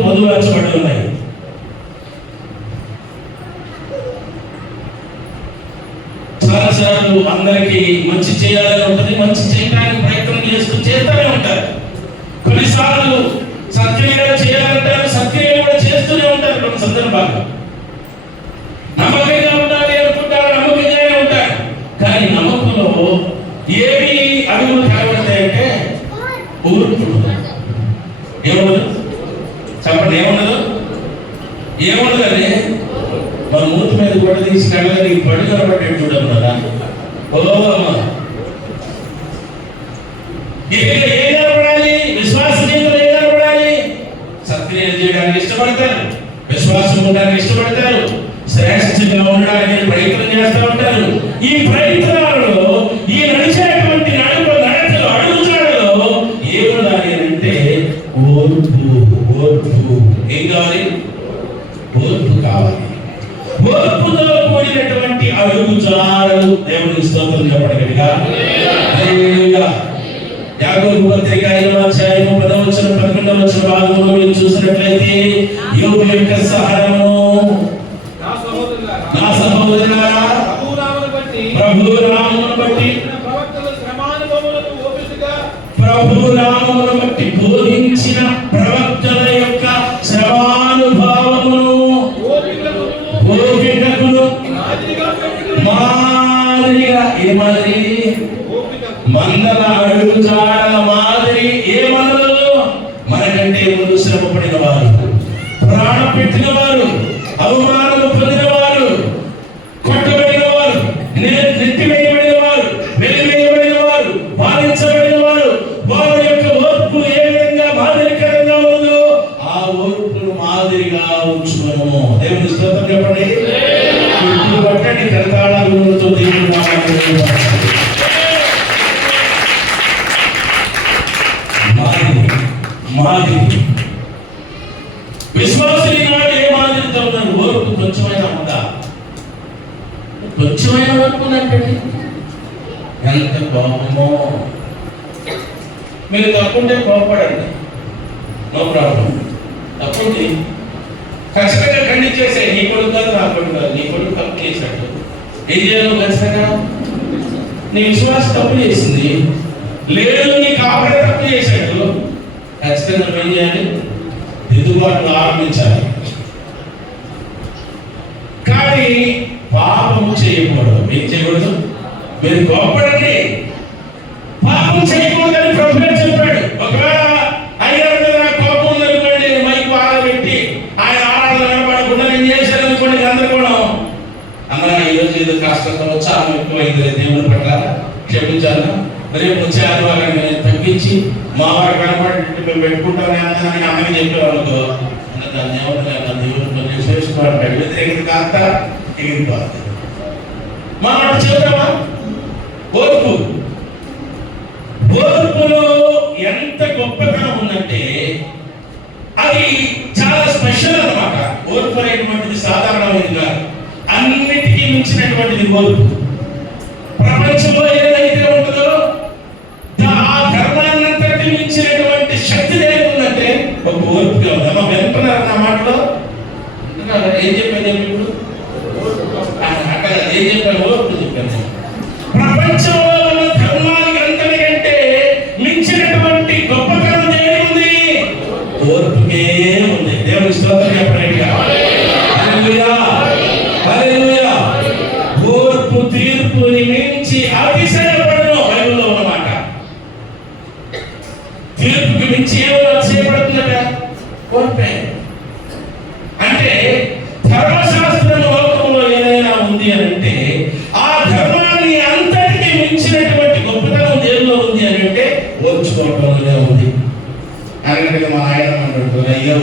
పొందుపరచబడి ఉన్నాయి. చాలాసార్లు అందరికీ మంచి చేయాలని ఉంటుంది, మంచి చేయడానికి ప్రయత్నం చేస్తూనే ఉంటారు. కొన్నిసార్లు సత్క్రియలు చేయాలంటారు, సత్క్రియలు కూడా చేస్తూనే ఉంటారు. కొన్ని సందర్భాలు నమ్మకంగా ఉండాలి అనుకుంటారు, నమ్మకంగానే ఉంటారు. కానీ నమ్మకంలో ఏమి అడుగులు కనబడతాయంటే ఊరుకు ఏముండదు. చెప్పండి, ఏముండదని మన మూతి మీద కూడా తీసి కళ్ళని పడు కనబట్టే చూడము కదా. ఏం కనపడాలి? విశ్వాస జీవితంలో ఏం కనపడాలి? సత్క్రియలు చేయడానికి ఇష్టపడతారు, విశ్వాసం ఉండడానికి ఇష్టపడతారు, శ్రేష్టంగా ఉండడానికి ప్రయత్నం చేస్తూ ఉంటారు. ఈ ప్రయత్నాలలో ఈ నడిచేటువంటి నడకలు అడుగుజాడలో ఏముండాలి అంటే ఓర్పు. ఏం కావాలి? ఓర్పు కావాలి. ఓర్పుతో కూడినటువంటి అడుగుజాడలు దేవునికి స్తోత్రం చెప్పగలిగా. యాకోబు పత్రిక 5వ అధ్యాయము 10వ వచనం 11వ వచనం భాగంలో మీరు చూసినట్లయితే యోబు యొక్క సహనము, నా సహోదరులారా ప్రభు నామమును బట్టి బోధించిన ప్రవక్తల యొక్క శ్రమానుభవమును ఓపికకును మాదిరిగా, ఏ మాదిరి? మందల అడుగుజాడల మాదిరి. ఏ మందలు? మనకంటే ముందు శ్రమ పడిన వారు, ప్రాణం పెట్టిన వారు, అవమానము పొందిన వారు, కొట్టబడిన వారు, నెట్టివేయబడిన వారు, వెలివేయబడిన వారు, బాధించబడిన వారు, వారి యొక్క ఓర్పు ఏ విధంగా మాదిరికరంగా ఉందో ఆ ఓర్పును మాదిరిగా ఉంచుకున్నాము. దేవుని స్తోత్రం చెప్పండి. ఇప్పుడు పట్టండి కరతాళాలతో దేవుని నామమును మాదిరి. విశ్వాసులు నాడు ఏ మాదిరితో ఉన్నారు? ఓర్పు కొంచెమైనా ఉందా? కొంచెమైన ఓర్పు ఉందంటే ఎంత కోపమో. మీరు తప్పుంటే కోపడండి, నో ప్రాబ్లం. తప్పుంది ఖచ్చితంగా ఖండించేసే. నీ కొడుకు కాదు, నా కొడుకు కాదు, నీ కొడుకు తప్పు చేశాడు, ఏం చేయాలి? ఖచ్చితంగా నీ విశ్వాసం తప్పు చేసింది, లేదు నీ కాపడే తప్పు చేశాడు, ఖచ్చితంగా ఏం చేయాలి? దిద్దుబాటు ఆరంభించాలి. కానీ పాపము చేయకూడదు. ఏం చేయకూడదు? మీరు కోపడండి, పాపం ఉత్సాహం ఎక్కువైంది దేవుని పట్ల, క్షమించాను. రేపు వచ్చే ఆదివారం నేను తగ్గించి మా వారు కనపడి మేము పెట్టుకుంటామని అన్నకి చెప్పాను అనుకో, దాన్ని దేవుని కొంచెం చేసుకోవాలంటాడు. వ్యతిరేకత కాస్త ఎగిరిపోతుంది. మనం చెబుతామా? ఓర్పు, ఓర్పులో ఎంత గొప్పతనం ఉందంటే అది చాలా స్పెషల్ అన్నమాట. ఓర్పు అనేటువంటిది సాధారణమైనది కాదు, అన్నిటికీ మించినటువంటిది ఓర్పు. ప్రపంచంలో ఏదైతే ఉంటుందో ఆ ధర్మాన్నంతటి మించినటువంటి శక్తి ఏముందంటే ఒక ఓర్పుగా ఉంది. అమ్మ వింటున్నారు నా మాటలో? ఏం చెప్పాను ఇప్పుడు? అక్కడ ఏం చెప్పాను? ఓర్పు చెప్పాను. ప్రపంచంలో ఉన్న ధర్మానికి అంతకంటే మించినటువంటి గొప్పతనం ఏముంది? ఓర్పుకే ఉంది. దేవుని స్తోత్రం చెప్పండి. హల్లెలూయా, హల్లెలూయా. ఓర్పు తీర్పుని మించి అతిశయపడును, బైబిల్లో ఉన్నమాట. తీర్పుకి మించి ఏమో అతిశయపడుతుందట ఓర్పే. అంటే ధర్మశాస్త్రం లోకంలో ఏదైనా ఉంది అని అంటే ఆ ధర్మాన్ని అంతటికి మించినటువంటి గొప్పతనం దేనిలో ఉంది అని అంటే ఓర్చుకోవడంలోనే ఉంది. అందుకని మా ఆయన అంటాడు, అయ్యో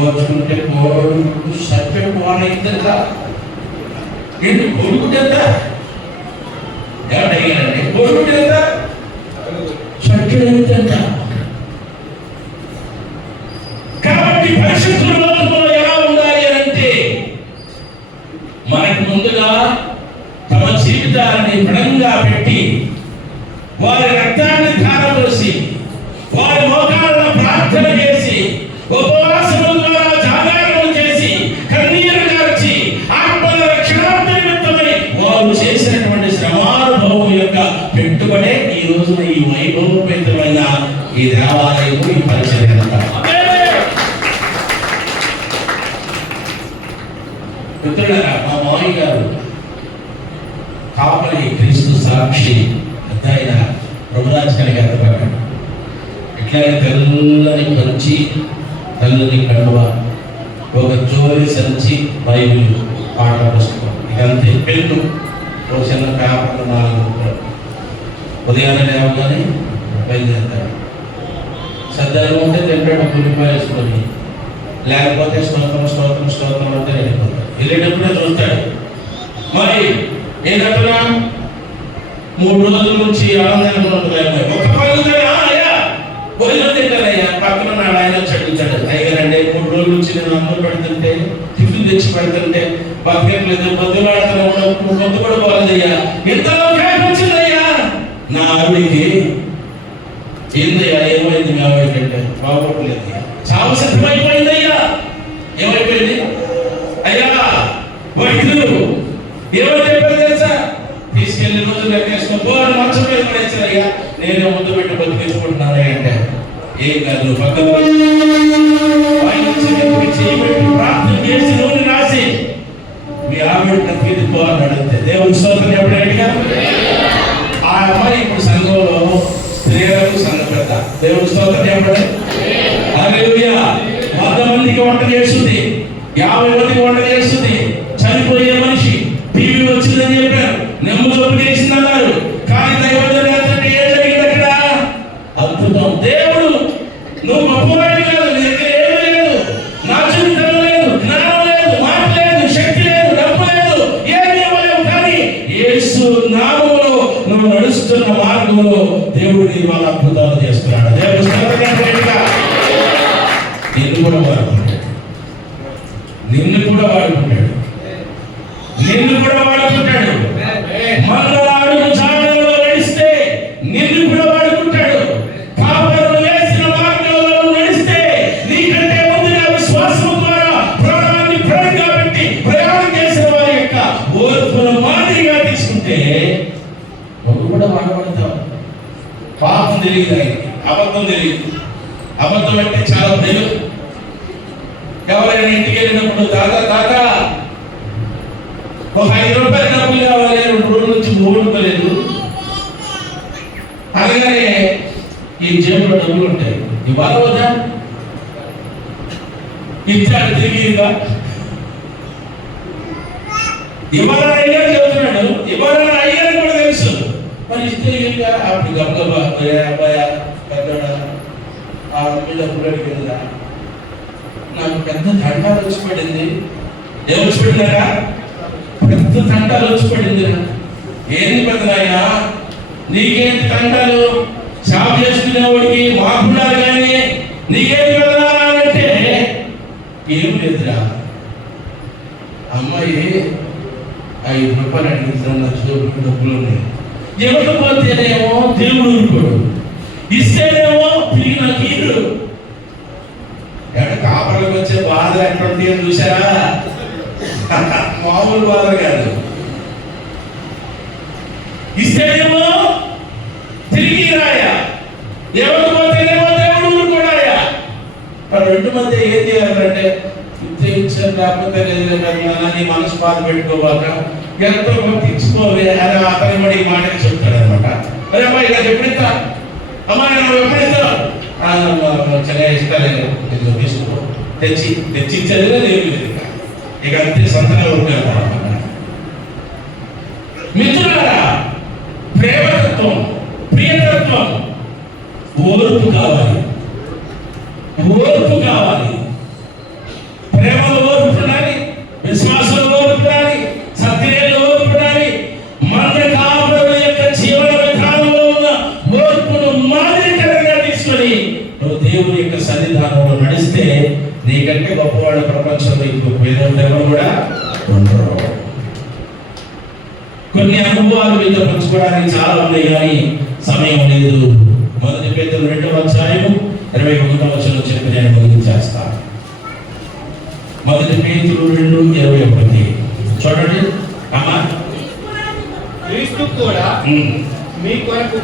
ఓర్చుకుంటే కోరుకు సత్య పోనైతుందా, ఏంటి కొడుకుటెంత ఎవడయ్యానండి, కొడుకుటెంత సత్యుడెంత. కాబట్టి పరిశుద్ధుల లోకంలో ఎలా ఉండాలి అంటే మనకు ముందుగా తమ జీవితాన్ని బలంగా పెట్టి వారి రక్తాన్ని ధారపోసి వారి మోకాళ్ళ ప్రార్థన చేసి ఉపవాసముల ద్వారా జాగరణలు చేసి కన్నీరు కార్చి ఆత్మల రక్షణార్థ నిమిత్తమై వారు చేసినటువంటి శ్రమానుభవం యొక్క పెట్టుబడే ఈ రోజున ఈ వైభవపేతమైన ఈ దేవాలయము, ఈ పరిచర్య. మిత్రులారా, మా మామయ్య గారు కాపలి క్రీస్తు సాక్షి ఆయన ప్రభురాజ్ గారికి అర్థపడ్డాడు. ఇట్లాగే తెల్లని పంచి, తెల్లని కండువ, ఒక జోరి సంచి, బైబిల్, పాఠ పుస్తకం, ఇదంతే. పెన్ను, ఒక చిన్న పేపర్లు 4 రూపాయలు. ఉదయాన్నే లేవగానే బయలుదేరుతాడు. సద్దాలు ఉంటే తింటాడు, ఉల్లిపాయ వేసుకొని, లేకపోతే స్తోత్రం స్తోత్రం స్తోత్రం అంటే వెళ్ళిపోతాడు. వెళ్ళేటప్పుడే చూస్తాడు. మరి ఏంటంటున్నా 3 రోజుల నుంచి ఆనందంగా ఉంటుంది. ఒక పనులు భోజనం తింటారయ్యా, పక్కన నాడు ఆయన చదివించాడు. అయ్యారండి 3 రోజుల నుంచి నేను అన్నం పెడుతుంటే, టిఫిన్ తెచ్చి పెడుతుంటే బతకట్లేదు, బతులాడుతున్నా, బొద్దు కూడా పోలేదయ్యా, ఎంతలో గ్యాప్ వచ్చిందయ్యా నా ఆవిడికి. ఏందయ్యా ఏమైంది? మీ ఆవిడకంటే బాగోట్లేదు, చావు సిద్ధమైపోయిందయ్యా. ఏమైపోయింది అయ్యా? వైద్యులు ఏమని చెప్పారు తెలుసా? తీసుకెళ్లి రోజులు లెక్కేసుకో, మంచం మీద పడేసారయ్యా, నేను ముందు పెట్టి బతికించుకుంటున్నాను అంటే ఏం కాదు, పక్కన ప్రార్థన చేసి నూనె రాసి మీ ఆవిడ బతికించుకో అన్నాడు అంతే. దేవుని స్తోత్రం ఎప్పుడైనా ఆ అమ్మాయి ఇప్పుడు సంఘంలో స్త్రీలకు సంఘ పెద్ద. దేవుని స్తోత్రం చెప్పండి. హల్లెలూయా. 100 మందికి వంట చేస్తుంది, 50 మందికి వంట చేస్తుంది. చనిపోయే మనిషి టీవీ వచ్చిందని చెప్పారు, నెమ్ము జబ్బు చేసింది అన్నారు. కానీ దైవజనుడు ఏం జరిగింది అక్కడ? అద్భుతం. దేవుడు నువ్వు గొప్పవాడి కాదు, నీ దగ్గర ఏమీ లేదు, నా జీవితం లేదు, జ్ఞానం లేదు, మాట లేదు, శక్తి లేదు, డబ్బు లేదు, ఏమీ ఇవ్వలేవు. కానీ యేసు నామములో నువ్వు నడుస్తున్న మార్గంలో దేవుడు నీ వాళ్ళ అద్భుతాలు చేస్తున్నాడు. దేవుడు నిన్ను కూడా వాడుకుంటాడు, నిన్ను కూడా వాడుకుంటాడు, నిన్ను కూడా వాడుకుంటాడు. మంగళాడు జాడలో నడిస్తే నిన్ను కూడా వాడుకుంటాడు. కాపరులు వేసిన మార్గంలో నడిస్తే నీకంటే ముందుగా విశ్వాసం ద్వారా ప్రాణాన్ని ప్రాణంగా పెట్టి ప్రయాణం చేసిన వారి యొక్క ఓర్పును మాదిరిగా తీసుకుంటే నువ్వు కూడా వాడబడతావు. పాపం తెలియదు ఆయనకి, అబద్ధం తెలియదు. అబద్ధం అంటే చాలా భయం. ఎవరైనా ఇంటికి వెళ్ళినప్పుడు తాత ఒక 5 రూపాయలు డబ్బులు కావాలి, 2 రోజుల నుంచి 3 రూపాయలు. అలాగే ఈ జేబులో డబ్బులు ఉంటాయి, ఇవాళ వద్దా ఇచ్చాడు తిరిగిగా. ఇవ్వాలని అయ్యారు చెబుతున్నాడు, ఇవ్వాలని అయ్యారు కూడా తెలుసు. మరి ఇస్తే ఇంకా అప్పుడు గబగబా అబ్బాయి పెద్దోడ ఆ డబ్బులు అడిగిందిరా, నాకు పెద్ద తంటాలు వచ్చి పడింది. ఏం వచ్చి పడిందరా? పెద్ద తంటాలు వచ్చి పడిందిరా. ఏంది పెద్ద నాయన నీకేంటి తంటాలు? షాప్ చేసుకునేవాడికి మాకున్నారు కానీ నీకేంటి పెద్దనా అంటే ఏం లేదురా, అమ్మాయి 5 రూపాయలు అడిగిన డబ్బులు ఉన్నాయి. ఇవ్వకపోతేనేమో దేవుడు ఊరుకోడు, ఇస్తేనేమో తిరిగి నాకు ఇరు. కాపర్లకు వచ్చే బాధ ఎటువంటి చూసారా? మామూలు బాధ కాదు. ఇస్తేనేమో తిరిగి రాయా, ఇవ్వకపోతేనేమో దేవుడు ఊరుకోడాయా. రెండు మధ్య ఏం చేయాలంటే ఇచ్చారు లేకపోతే నీ మనసు బాధ పెట్టుకోవాక ఎంతో తీసుకోవాలి అని అతని కూడా ఈ మాట చెప్తాడు అనమాట. అరే అమ్మాయి ఇలా ఎప్పుడిస్తా అమ్మాయి నువ్వు ఎప్పుడిస్తావు? చాలా ఇస్తాను తీసుకో, తెచ్చి ఇచ్చేది లేదు. ఇక అంతే సొంతంగా ఉంటారు. మిత్రులారా, ప్రేమతత్వం, ప్రియతత్వం, ఓర్పు కావాలి, ఓర్పు కావాలి. ప్రేమలో ఓర్పు ఉండాలి, విశ్వాసంలో ఓర్పు ఉండాలి, సత్యంలో ఓర్పు ఉండాలి. మన కాపుల యొక్క జీవన విధానంలో ఉన్న ఓర్పును మాదిరికరంగా తీసుకొని నువ్వు దేవుని యొక్క సన్నిధానంలో నడిస్తే నీకంటే గొప్పవాడు ప్రపంచంలో ఇంకో పేదవాడు కూడా ఉండరు. కొన్ని అనుభవాలు మీతో పంచుకోవడానికి చాలా ఉన్నాయి కానీ సమయం లేదు. 1 పేతురు 2:21 చెప్పి నేను ముగించేస్తాను. 1 పేతురు 2:21 చూడండి అమ్మా. క్రీస్తు కూడా మీ కొరకు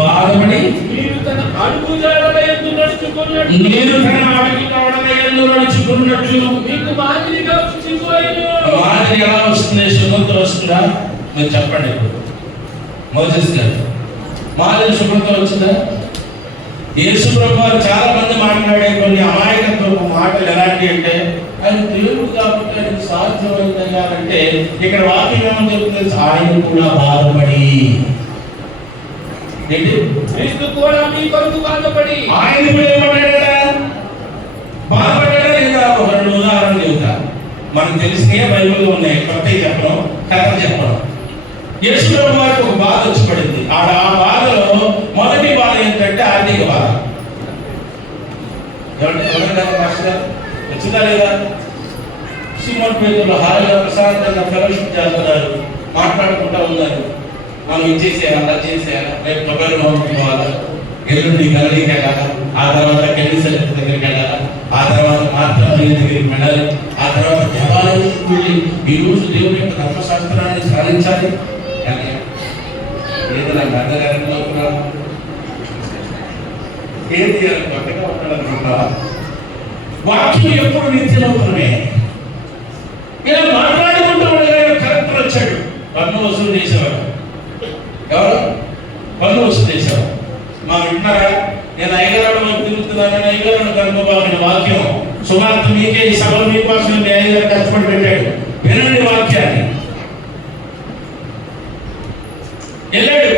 బాధపడి మీరు తన అడుగుజాడల యందు నడుచుకున్నట్లు మీకు మాదిరిగా వచ్చిపోయిను. మాదిరి ఎలా వస్తుంది? శుభ్రత వస్తుందా? మీరు చెప్పండి. ఇప్పుడు మోసెస్ గారు మాదిరి శుభ్రత వచ్చిందా? యేసు ప్రభు వారు చాలా మంది మాట్లాడే కొన్ని అమాయకత్వపు మాటలు ఎలాంటి అంటే ఆయన దేవుడు కాబట్టి ఆయన సాధ్యమైందంటే ఇక్కడ వాక్యం ఏమని చెప్తుంది? ఆయన కూడా బాధపడి, క్రీస్తు కూడా మీ కొరకు బాధపడి, ఆయన కూడా ఏమన్నాడట? బాధపడ్డా లేదా? ఒక 2 ఉదాహరణలు చెబుతా. మనకు తెలిసినవి బైబిల్లో ఉన్నాయి, కొత్తవి చెప్పడం, కథలు చెప్పడం. యేసు ప్రభు వారికి ఒక బాధ వచ్చి పడింది. ఆ బాధలో మొదటి బాధ ఏంటంటే ఆర్థిక బాధ. వచ్చిందా లేదా? సిమోన్ పేతురు హాయిగా ప్రశాంతంగా ఫెలోషిప్ చేస్తున్నారు, మాట్లాడుకుంటా ఉన్నారు. మనం ఇచ్చేసేయాలి, అలా చేసేయాలి, రేపు కొబ్బరి పంపుకోవాలా, ఎల్లుండి గల్లీకి వెళ్ళాలా, ఆ తర్వాత కెమిసల్ దగ్గరికి వెళ్ళాలా, ఆ తర్వాత మాత్రం దగ్గరికి వెళ్ళాలి, ఆ తర్వాత దేవాలయానికి వెళ్ళి ఈ రోజు దేవుని యొక్క ధర్మశాస్త్రాన్ని సాధించాలి. ఏది నాకు అర్థగారంలో ఏది కొత్తగా ఉంటాడనుకుంటున్నావా? వాక్యం ఎప్పుడు నిత్యమవుతున్నాయి. ఇలా మాట్లాడుకుంటూ కరెక్టర్ వచ్చాడు, పన్ను వసూలు చేసేవాడు. ఎవరు? పన్ను వసూలు చేసేవాడు. మా వింటున్నారా? నేను అయ్యగారు తిరుగుతున్నానని అయ్యగారు కనుకోబాగిన వాక్యం సుమార్త మీకే ఈ సభలు మీకోసం అయ్యగారు కష్టపడి పెట్టాడు. వినండి వాక్యాన్ని. వెళ్ళాడు,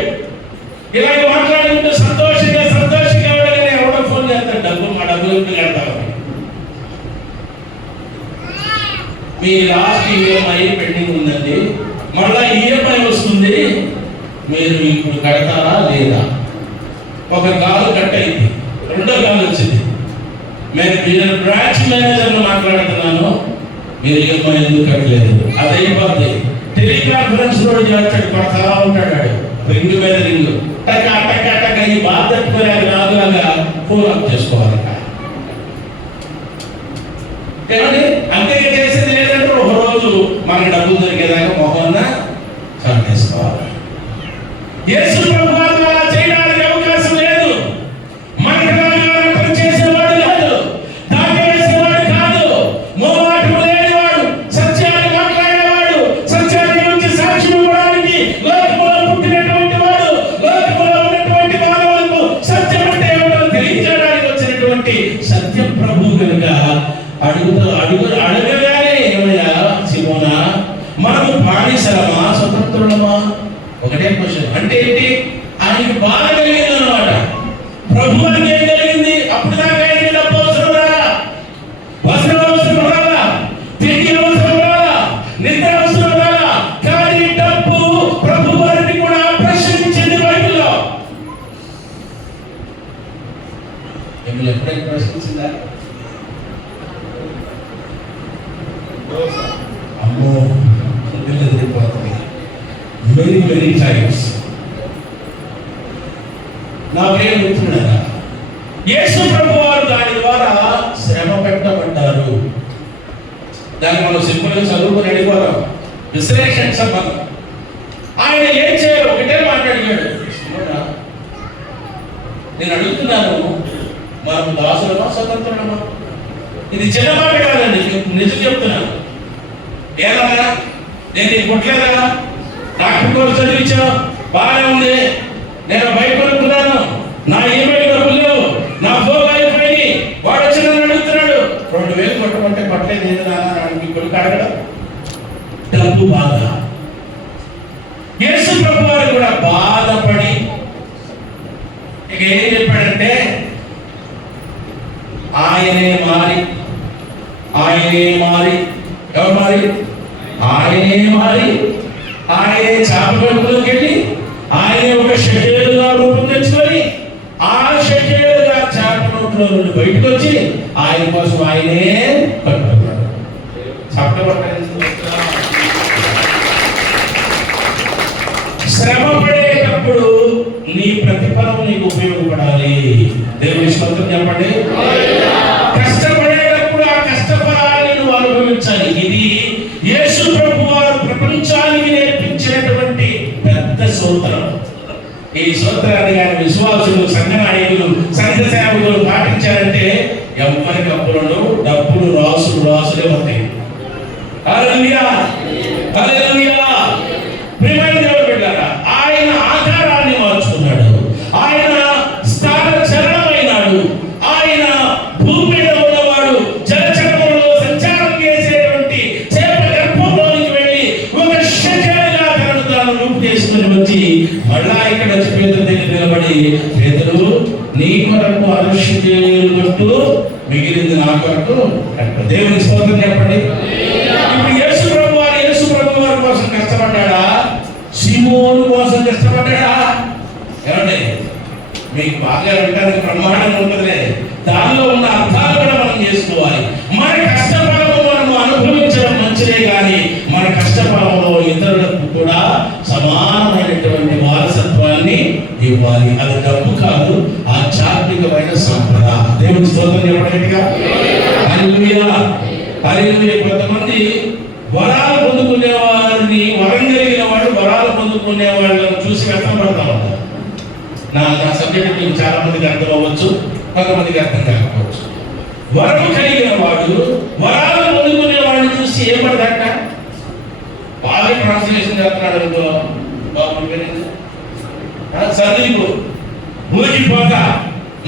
ఇలాగ మాట్లాడుకుంటూ సంతోషంగా ఉండగానే ఎవడో ఫోన్ చేస్తాడు, మా డబ్బులు ఎప్పుడు కడతావు? మీ లాస్ట్ ఈఎంఐ పెండింగ్ ఉందండి, మళ్ళా ఈఎంఐ వస్తుంది, మీరు ఇప్పుడు కడతారా లేదా? ఒక కాలు కట్ అయింది, రెండో కాలు వచ్చింది. నేను బ్రాంచ్ మేనేజర్ను మాట్లాడుతున్నాను, మీరు ఈఎంఐ ఎందుకు కట్టలేదు? అదైపోద్ది. టెలికాన్ఫరెన్స్ లో చేస్తాడు, కొడతా ఉంటాడు, రింగ్ మీద రింగ్, టక్ ఈ బాధ తట్టుకోలేక నాదులాగా ఫోన్ అప్ చేసుకోవాలి. ఏమండి? అంతేగా చేసేది లేదంటే ఒక రోజు మనకి డబ్బులు దొరికేదాకా మొహన్న చంపేసుకోవాలి. యేసు ప్రభు అలా చేయడానికి అవకాశం లేదు. మనకి చేసేవాడు కాదు, దాటేసేవాడు కాదు, మోమాటం లేనివాడు, సత్యాన్ని మాట్లాడేవాడు, సత్యాన్ని గురించి సాక్షి ఇవ్వడానికి లోకములో పుట్టినటువంటి వాడు, లోకములో ఉన్నటువంటి మానవులకు సత్యం అంటే ఏమిటో తెలియజేయడానికి వచ్చినటువంటి సత్య ప్రభు కనుక అడగగానే ఏమయ్యా సిమోనా బానిసలమా స్వతంత్రులమా? ఒకటే క్వశ్చన్. అంటే ఏంటి? ఆయనకి బాధ కలిగింది అన్నమాట. ప్రభు అని ఏం కలిగింది? అప్పుడు దాకా ఆయనకి డబ్బు అవసరం రాలా, వస్త్రం అవసరం రాలా, తిండి అవసరం రాలా, నిద్ర అవసరం రాలా. కానీ డబ్బు ప్రభు వారిని కూడా ప్రశ్నించింది బైబిల్లో. మిమ్మల్ని ఎప్పుడైనా ప్రశ్నించిందా? అమ్మో, మెనీ మెనీ టైమ్స్. నాకేం చెప్తున్నారా? యేసు ప్రభు వారు దాని ద్వారా శ్రమ పెట్టబడ్డారు. దాన్ని మనం సింపుల్గా చదువుకుని వెళ్ళిపోతాం. విశ్లేషణ సంబంధం. ఆయన ఏం చేయాలి? ఒకటే మాట్లాడినాడు. నేను అడుగుతున్నాను, మనకు దాసులమా స్వతంత్రులమా? ఇది చిన్న మాట కాదండి, నిజం చెప్తున్నాను. ఏదన్నా నేను నీకు పుట్టలేదా? డాక్టర్ కోర్సు చదివించా, బాగానే ఉంది. నేను బైక్ కొనుక్కున్నాను, నా ఈమెయిల్ డబ్బులు లేవు, నా ఫోన్ అయిపోయి వాడు వచ్చి నన్ను అడుగుతున్నాడు 2000 కొట్టమంటే పట్టలేదు. ఏది నాన్న మీ కొడుకు అడగడం? డబ్బు బాధ. యేసు ప్రభు వారు కూడా బాధపడి ఇక ఏం చెప్పాడంటే, ఆయనే మారి ఎవరు మారి? ఆయనే మారి, ఆయనే చేపలోకి వెళ్ళి, ఆయనే ఒక షెకేలుగా రూపం తెచ్చుకొని, ఆ షెకేలుగా చేపలోట్లో నుండి బయటకు వచ్చి ఆయన కోసం ఆయనే కట్టుకున్నాడు. శ్రమ పడేటప్పుడు నీ ప్రతిఫలం నీకు ఉపయోగపడాలి. దేవుని స్తోత్రం చెప్పండి. కష్టపడేటప్పుడు ఆ కష్టఫలాన్ని నువ్వు అనుభవించాలి. ఇది యేసు ప్రభు వారు ప్రపంచానికి నేర్పించినటువంటి పెద్ద సూత్రం. ఈ సూత్రాన్ని కానీ విశ్వాసులు, సంఘ నాయకులు, సంఘ సేవకులు పాటించారంటే ఎవరికి అప్పులను డబ్బులు రాసులే ఉంటాయి. హల్లెలూయా, హల్లెలూయా. ప్రియమైన దేవుని బిడ్డలారా, ఆయన ఆకారాన్ని మార్చుకున్నాడు, ఆయన స్థాన చలనమైనాడు, ఆయన భూమి మీద ఉన్నవాడు, జలచక్రంలో సంచారం చేసేటువంటి చేప గర్భంలోనికి వెళ్ళి ఒక షెకేలుగా తనను తాను రూపు చేసుకుని వచ్చి మళ్ళా ఇక్కడ వచ్చి పేతురు దగ్గర నిలబడి, పేతురు నీ కొరకు 6 షెకేలు కొట్టు, మిగిలింది నా కొరకు. దేవుని స్తోత్రం చెప్పండి. ఇప్పుడు యేసు ప్రభు వారి కోసం కష్టపడ్డాడా? సిమోను కోసం కష్టపడ్డాడా? ఏమండి, మీకు బాగా వినడానికి బ్రహ్మాండంగా ఉంటుంది. దానిలో ఉన్న అర్థాలు కూడా మనం చేసుకోవాలి. మన కష్టఫలము మనము అనుభవించడం మంచిదే, కానీ మన కష్టఫలంలో ఇతరులకు కూడా సమానమైనటువంటి వారసత్వాన్ని ఇవ్వాలి. అది డబ్బు కాదు, ఆధ్యాత్మికమైన సంపద. దేవుని స్తోత్రం చెప్పడానికి హల్లెలూయా, హల్లెలూయా. కొంతమంది వరాలు పొందుకునే వారిని, వరం కలిగిన వాడు వరాలు పొందుకునే వాళ్ళని చూసి కష్టపడతా ఉంటారు. నా సబ్జెక్ట్ మీకు చాలా మందికి అర్థం అవ్వచ్చు, కొంతమందికి అర్థం కాకపోవచ్చు. వరం కలిగిన వాడు వరాలు పొందుకునే వాడిని చూసి ఏమడదట? బాగా ట్రాన్స్లేషన్ చేస్తున్నాడు అనుకో, చదువు ఊరికిపోతా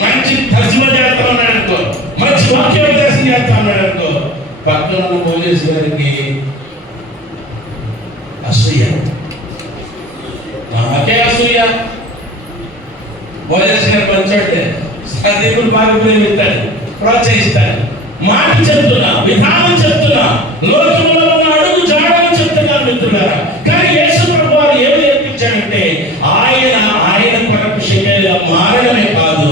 మంచి తర్జుమా చేస్తా ఉన్నాడు అనుకో, మంచి వాక్యోపదేశం చేస్తా ఉన్నాడు అనుకో, పక్కన మోజేస్ గారికి అసూయ, నాకే అసూయ. మోజేస్ గారు మంచోడే, దేవుడు బాగా ప్రేమిస్తాడు, ప్రోత్సహిస్తాడు. మాట చెప్తున్నా, విధానం చెప్తున్నా, లోకంలో ఉన్న అడుగు జాడని చెప్తున్నారు మిత్రులారా. కానీ యేసు ప్రభు వారు ఏమి నేర్పించాడంటే, ఆయన కొరకు షెకేలుగా మారడమే కాదు,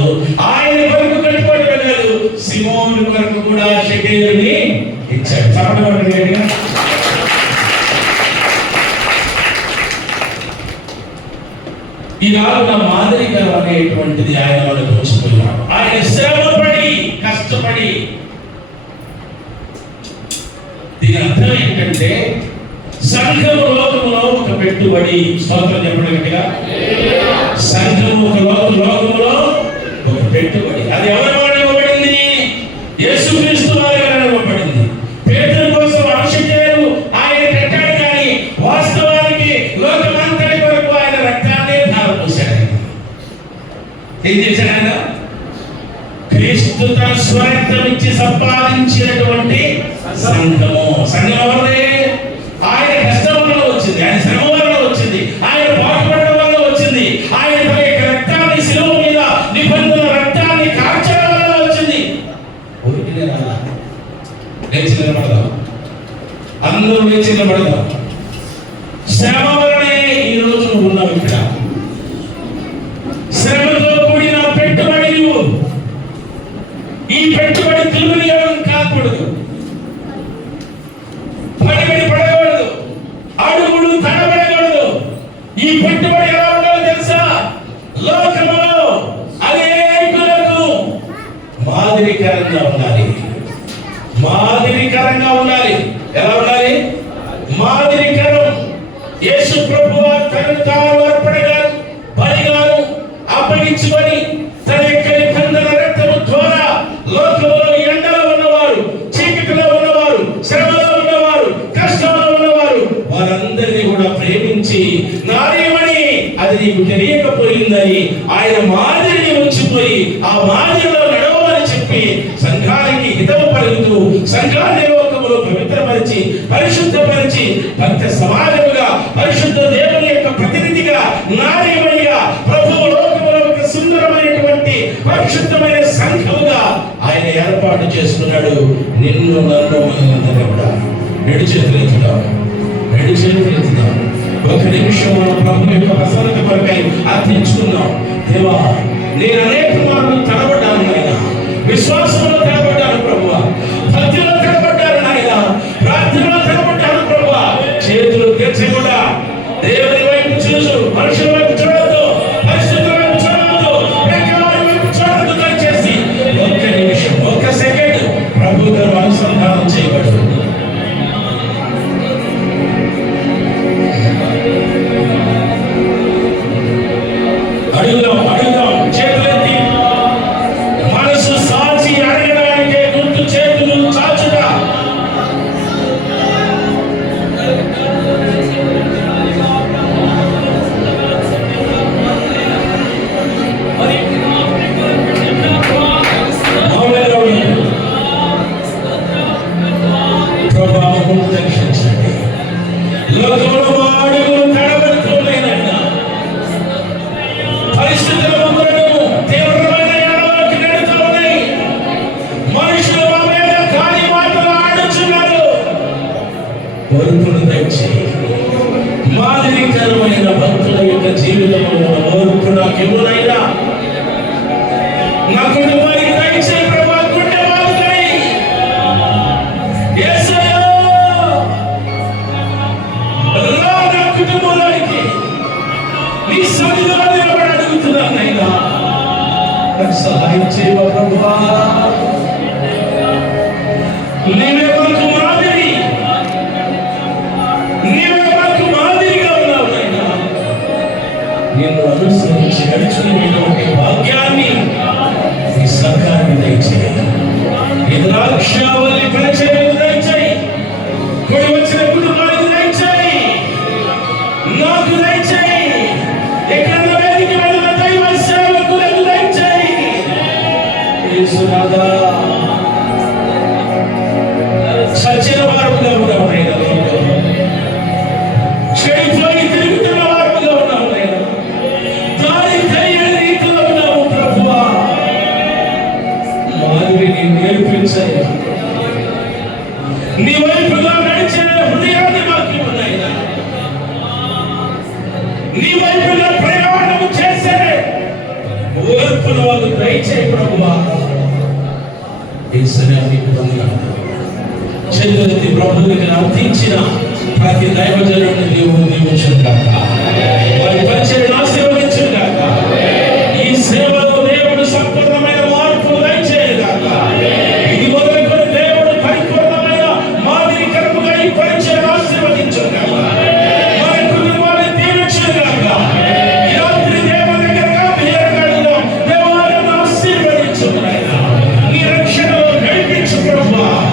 ఆయన కొరకు కట్టుబడి వెళ్ళాడు, సిమోను కొరకు కూడా షెకేలుని ఇచ్చాడు. చెప్పండి. ఈ నాలుగు మాదిరికరం అనేటువంటిది ఆయన వాళ్ళకి వచ్చిపోయాడు. ఆయన శ్రమపడి కష్టపడి. దీని అర్థం ఏంటంటే, సంఘము లోకములో ఒక పెట్టుబడి. స్తోత్రం చెప్పండి గట్టిగా. సంఘము ఒక లోకములో ఒక పెట్టుబడి. అది ఎవరి వాడు ఇవ్వబడింది? యేసుక్రీస్తు వారి వలన ఇవ్వబడింది. పేతురు కోసం అభిషేకాలు ఆయన కట్టాడు, కానీ వాస్తవానికి లోకమంతటి వరకు ఆయన రక్తాన్ని ధారపోశాడు. ఏం చేశాడు ఆయన? క్రీస్తు తన స్వరక్తం ఇచ్చి సంపాదించినటువంటి సంఘము. సంఘం ఎవరిది? ఆయన కష్టంలో వచ్చింది, నిలబడదాం. శ్రమ వలనే ఈ రోజు నువ్వు ఉన్నావు ఇక్కడ. శ్రమతో కూడిన పెట్టుబడి నువ్వు. ఈ పెట్టుబడి దుర్వినియోగం కాకూడదు, పడిబడి పడకూడదు, అడుగులు తడబడకూడదు. ఈ పెట్టుబడి ఎలా ఉండాలో తెలుసా? లోకములో అనేకులకు మాదిరికరంగా ఉండాలి. మాదిరికరంగా ఉండాలి. ఎలా ఉండాలి? మాదిరికరం. యేసు ప్రభువు తనను తాను అర్పణగాను బలిగాను అప్పగించుకొని తన యొక్క నిబంధన రక్తము ద్వారా లోకములో ఎండలో ఉన్నవారు, చీకటిలో ఉన్నవారు, శ్రమలో ఉన్నవారు, కష్టంలో ఉన్నవారు వారందరినీ కూడా ప్రేమించి నారీమణి అది నీకు తెలియకపోయిందని ఆయన మాదిరిని ఉంచిపోయి ఆ మాదిరిలో నడవమని చెప్పి సంఘానికి హితవు పలుకుతూ సంఘాన్ని లోకములో పవిత్రపరిచి పరిశుద్ధపరిచి భక్త సమాజముగా పరిశుద్ధ దేవుని యొక్క ప్రతినిధిగా నారీమణిగా ప్రభువు లోకములో ఒక సుందరమైనటువంటి పరిశుద్ధమైన సంఘముగా ఆయన ఏర్పాటు చేసుకున్నాడు. నిన్ను నన్ను మనందరూ కూడా రెండు చేతులు ఎత్తుదాం, రెండు చేతులు ఎత్తుదాం. ఒక నిమిషం మనం ప్రభు యొక్క ప్రసన్నత కొరకై అర్థించుకుందాం. దేవా, నేను అనేక మార్లు తడబడ్డాను నాయన, విశ్వాసంలో తడబడ్డాను ప్రభువా, భక్తిలో తడబడ్డాను నాయన, ప్రార్థనలో తడబడ్డాను ప్రభువా. చేతులు తెచ్చకుండా దేవుని వైపు చూసు, మనుషుల వైపు చూడద్దు, పరిస్థితుల వైపు చూడద్దు, ప్రకారం వైపు చూడద్దు. దయచేసి ఒక్క నిమిషం, ఒక్క సెకండ్ ప్రభుతో అనుసంధానం చేయబడు. అడుగుదాం చేతులెత్తి, మనసు సాచి అడగడానికే గుర్తు చేతులు చాచుట. ప్రభావం దర్శించండి. లోకంలో అడుగులు తడబడుతున్నాయినైనా పరిస్థితుల ముందరను తీవ్రమైన ఎడలోకి నెడుతూ ఉన్నాయి. మనుషులు మా మీద కాని మాటలు ఆడుచున్నారు. ఓర్పును దయచేయి. మాదిరికరమైన భక్తుల యొక్క జీవితంలో ఓర్పు నాకు ఇవ్వనైనా నా కుటుంబానికి దయచేయి ప్రభా. గుండె బాదుకై యేసయ్యా రా నా కుటుంబంలోనికి. నీ సన్నిధిలో నిలబడి అడుగుతున్నాను నైనా, నాకు సహాయం చేయవా ప్రభువా. నీవే మనకు మాదిరి, నీవే మనకు మాదిరిగా ఉన్నావు నైనా. నిన్ను అనుసరించి నడుచుకునేటువంటి భాగ్యాన్ని ఈ సంఘాన్ని దయచేయి. ఈ ద్రాక్షావల్లి పరిచయం దయచేయి. కూడి వచ్చిన కుటుంబానికి దయచేయి, నాకు దయచేయి. ఎక్కడ వేదిక వెళ్ళిన దైవ సేవకులకు దయచేయి. యేసునాథా, సచిన వారుగా ఉన్నావు నాయనా, చెడిపోయి తిరుగుతున్న వారుగా ఉన్నావు నాయనా, దారి తెలియని రీతిలో ఉన్నావు ప్రభువా. మాదిరిని నేర్పించయ్యా. నీ వైపుగా నడిచే హృదయాన్ని మాకు ఇవ్వనైనా, నీ వైపుగా ప్రయాణం చేసే ఓర్పును వాళ్ళు దయచేయి ప్రభువా. యేసయ్యానికి వందనాలు. చేతులెత్తి ప్రభువునికి అర్థించిన ప్రతి దైవజనుడిని దేవుడు దీవించును గాక.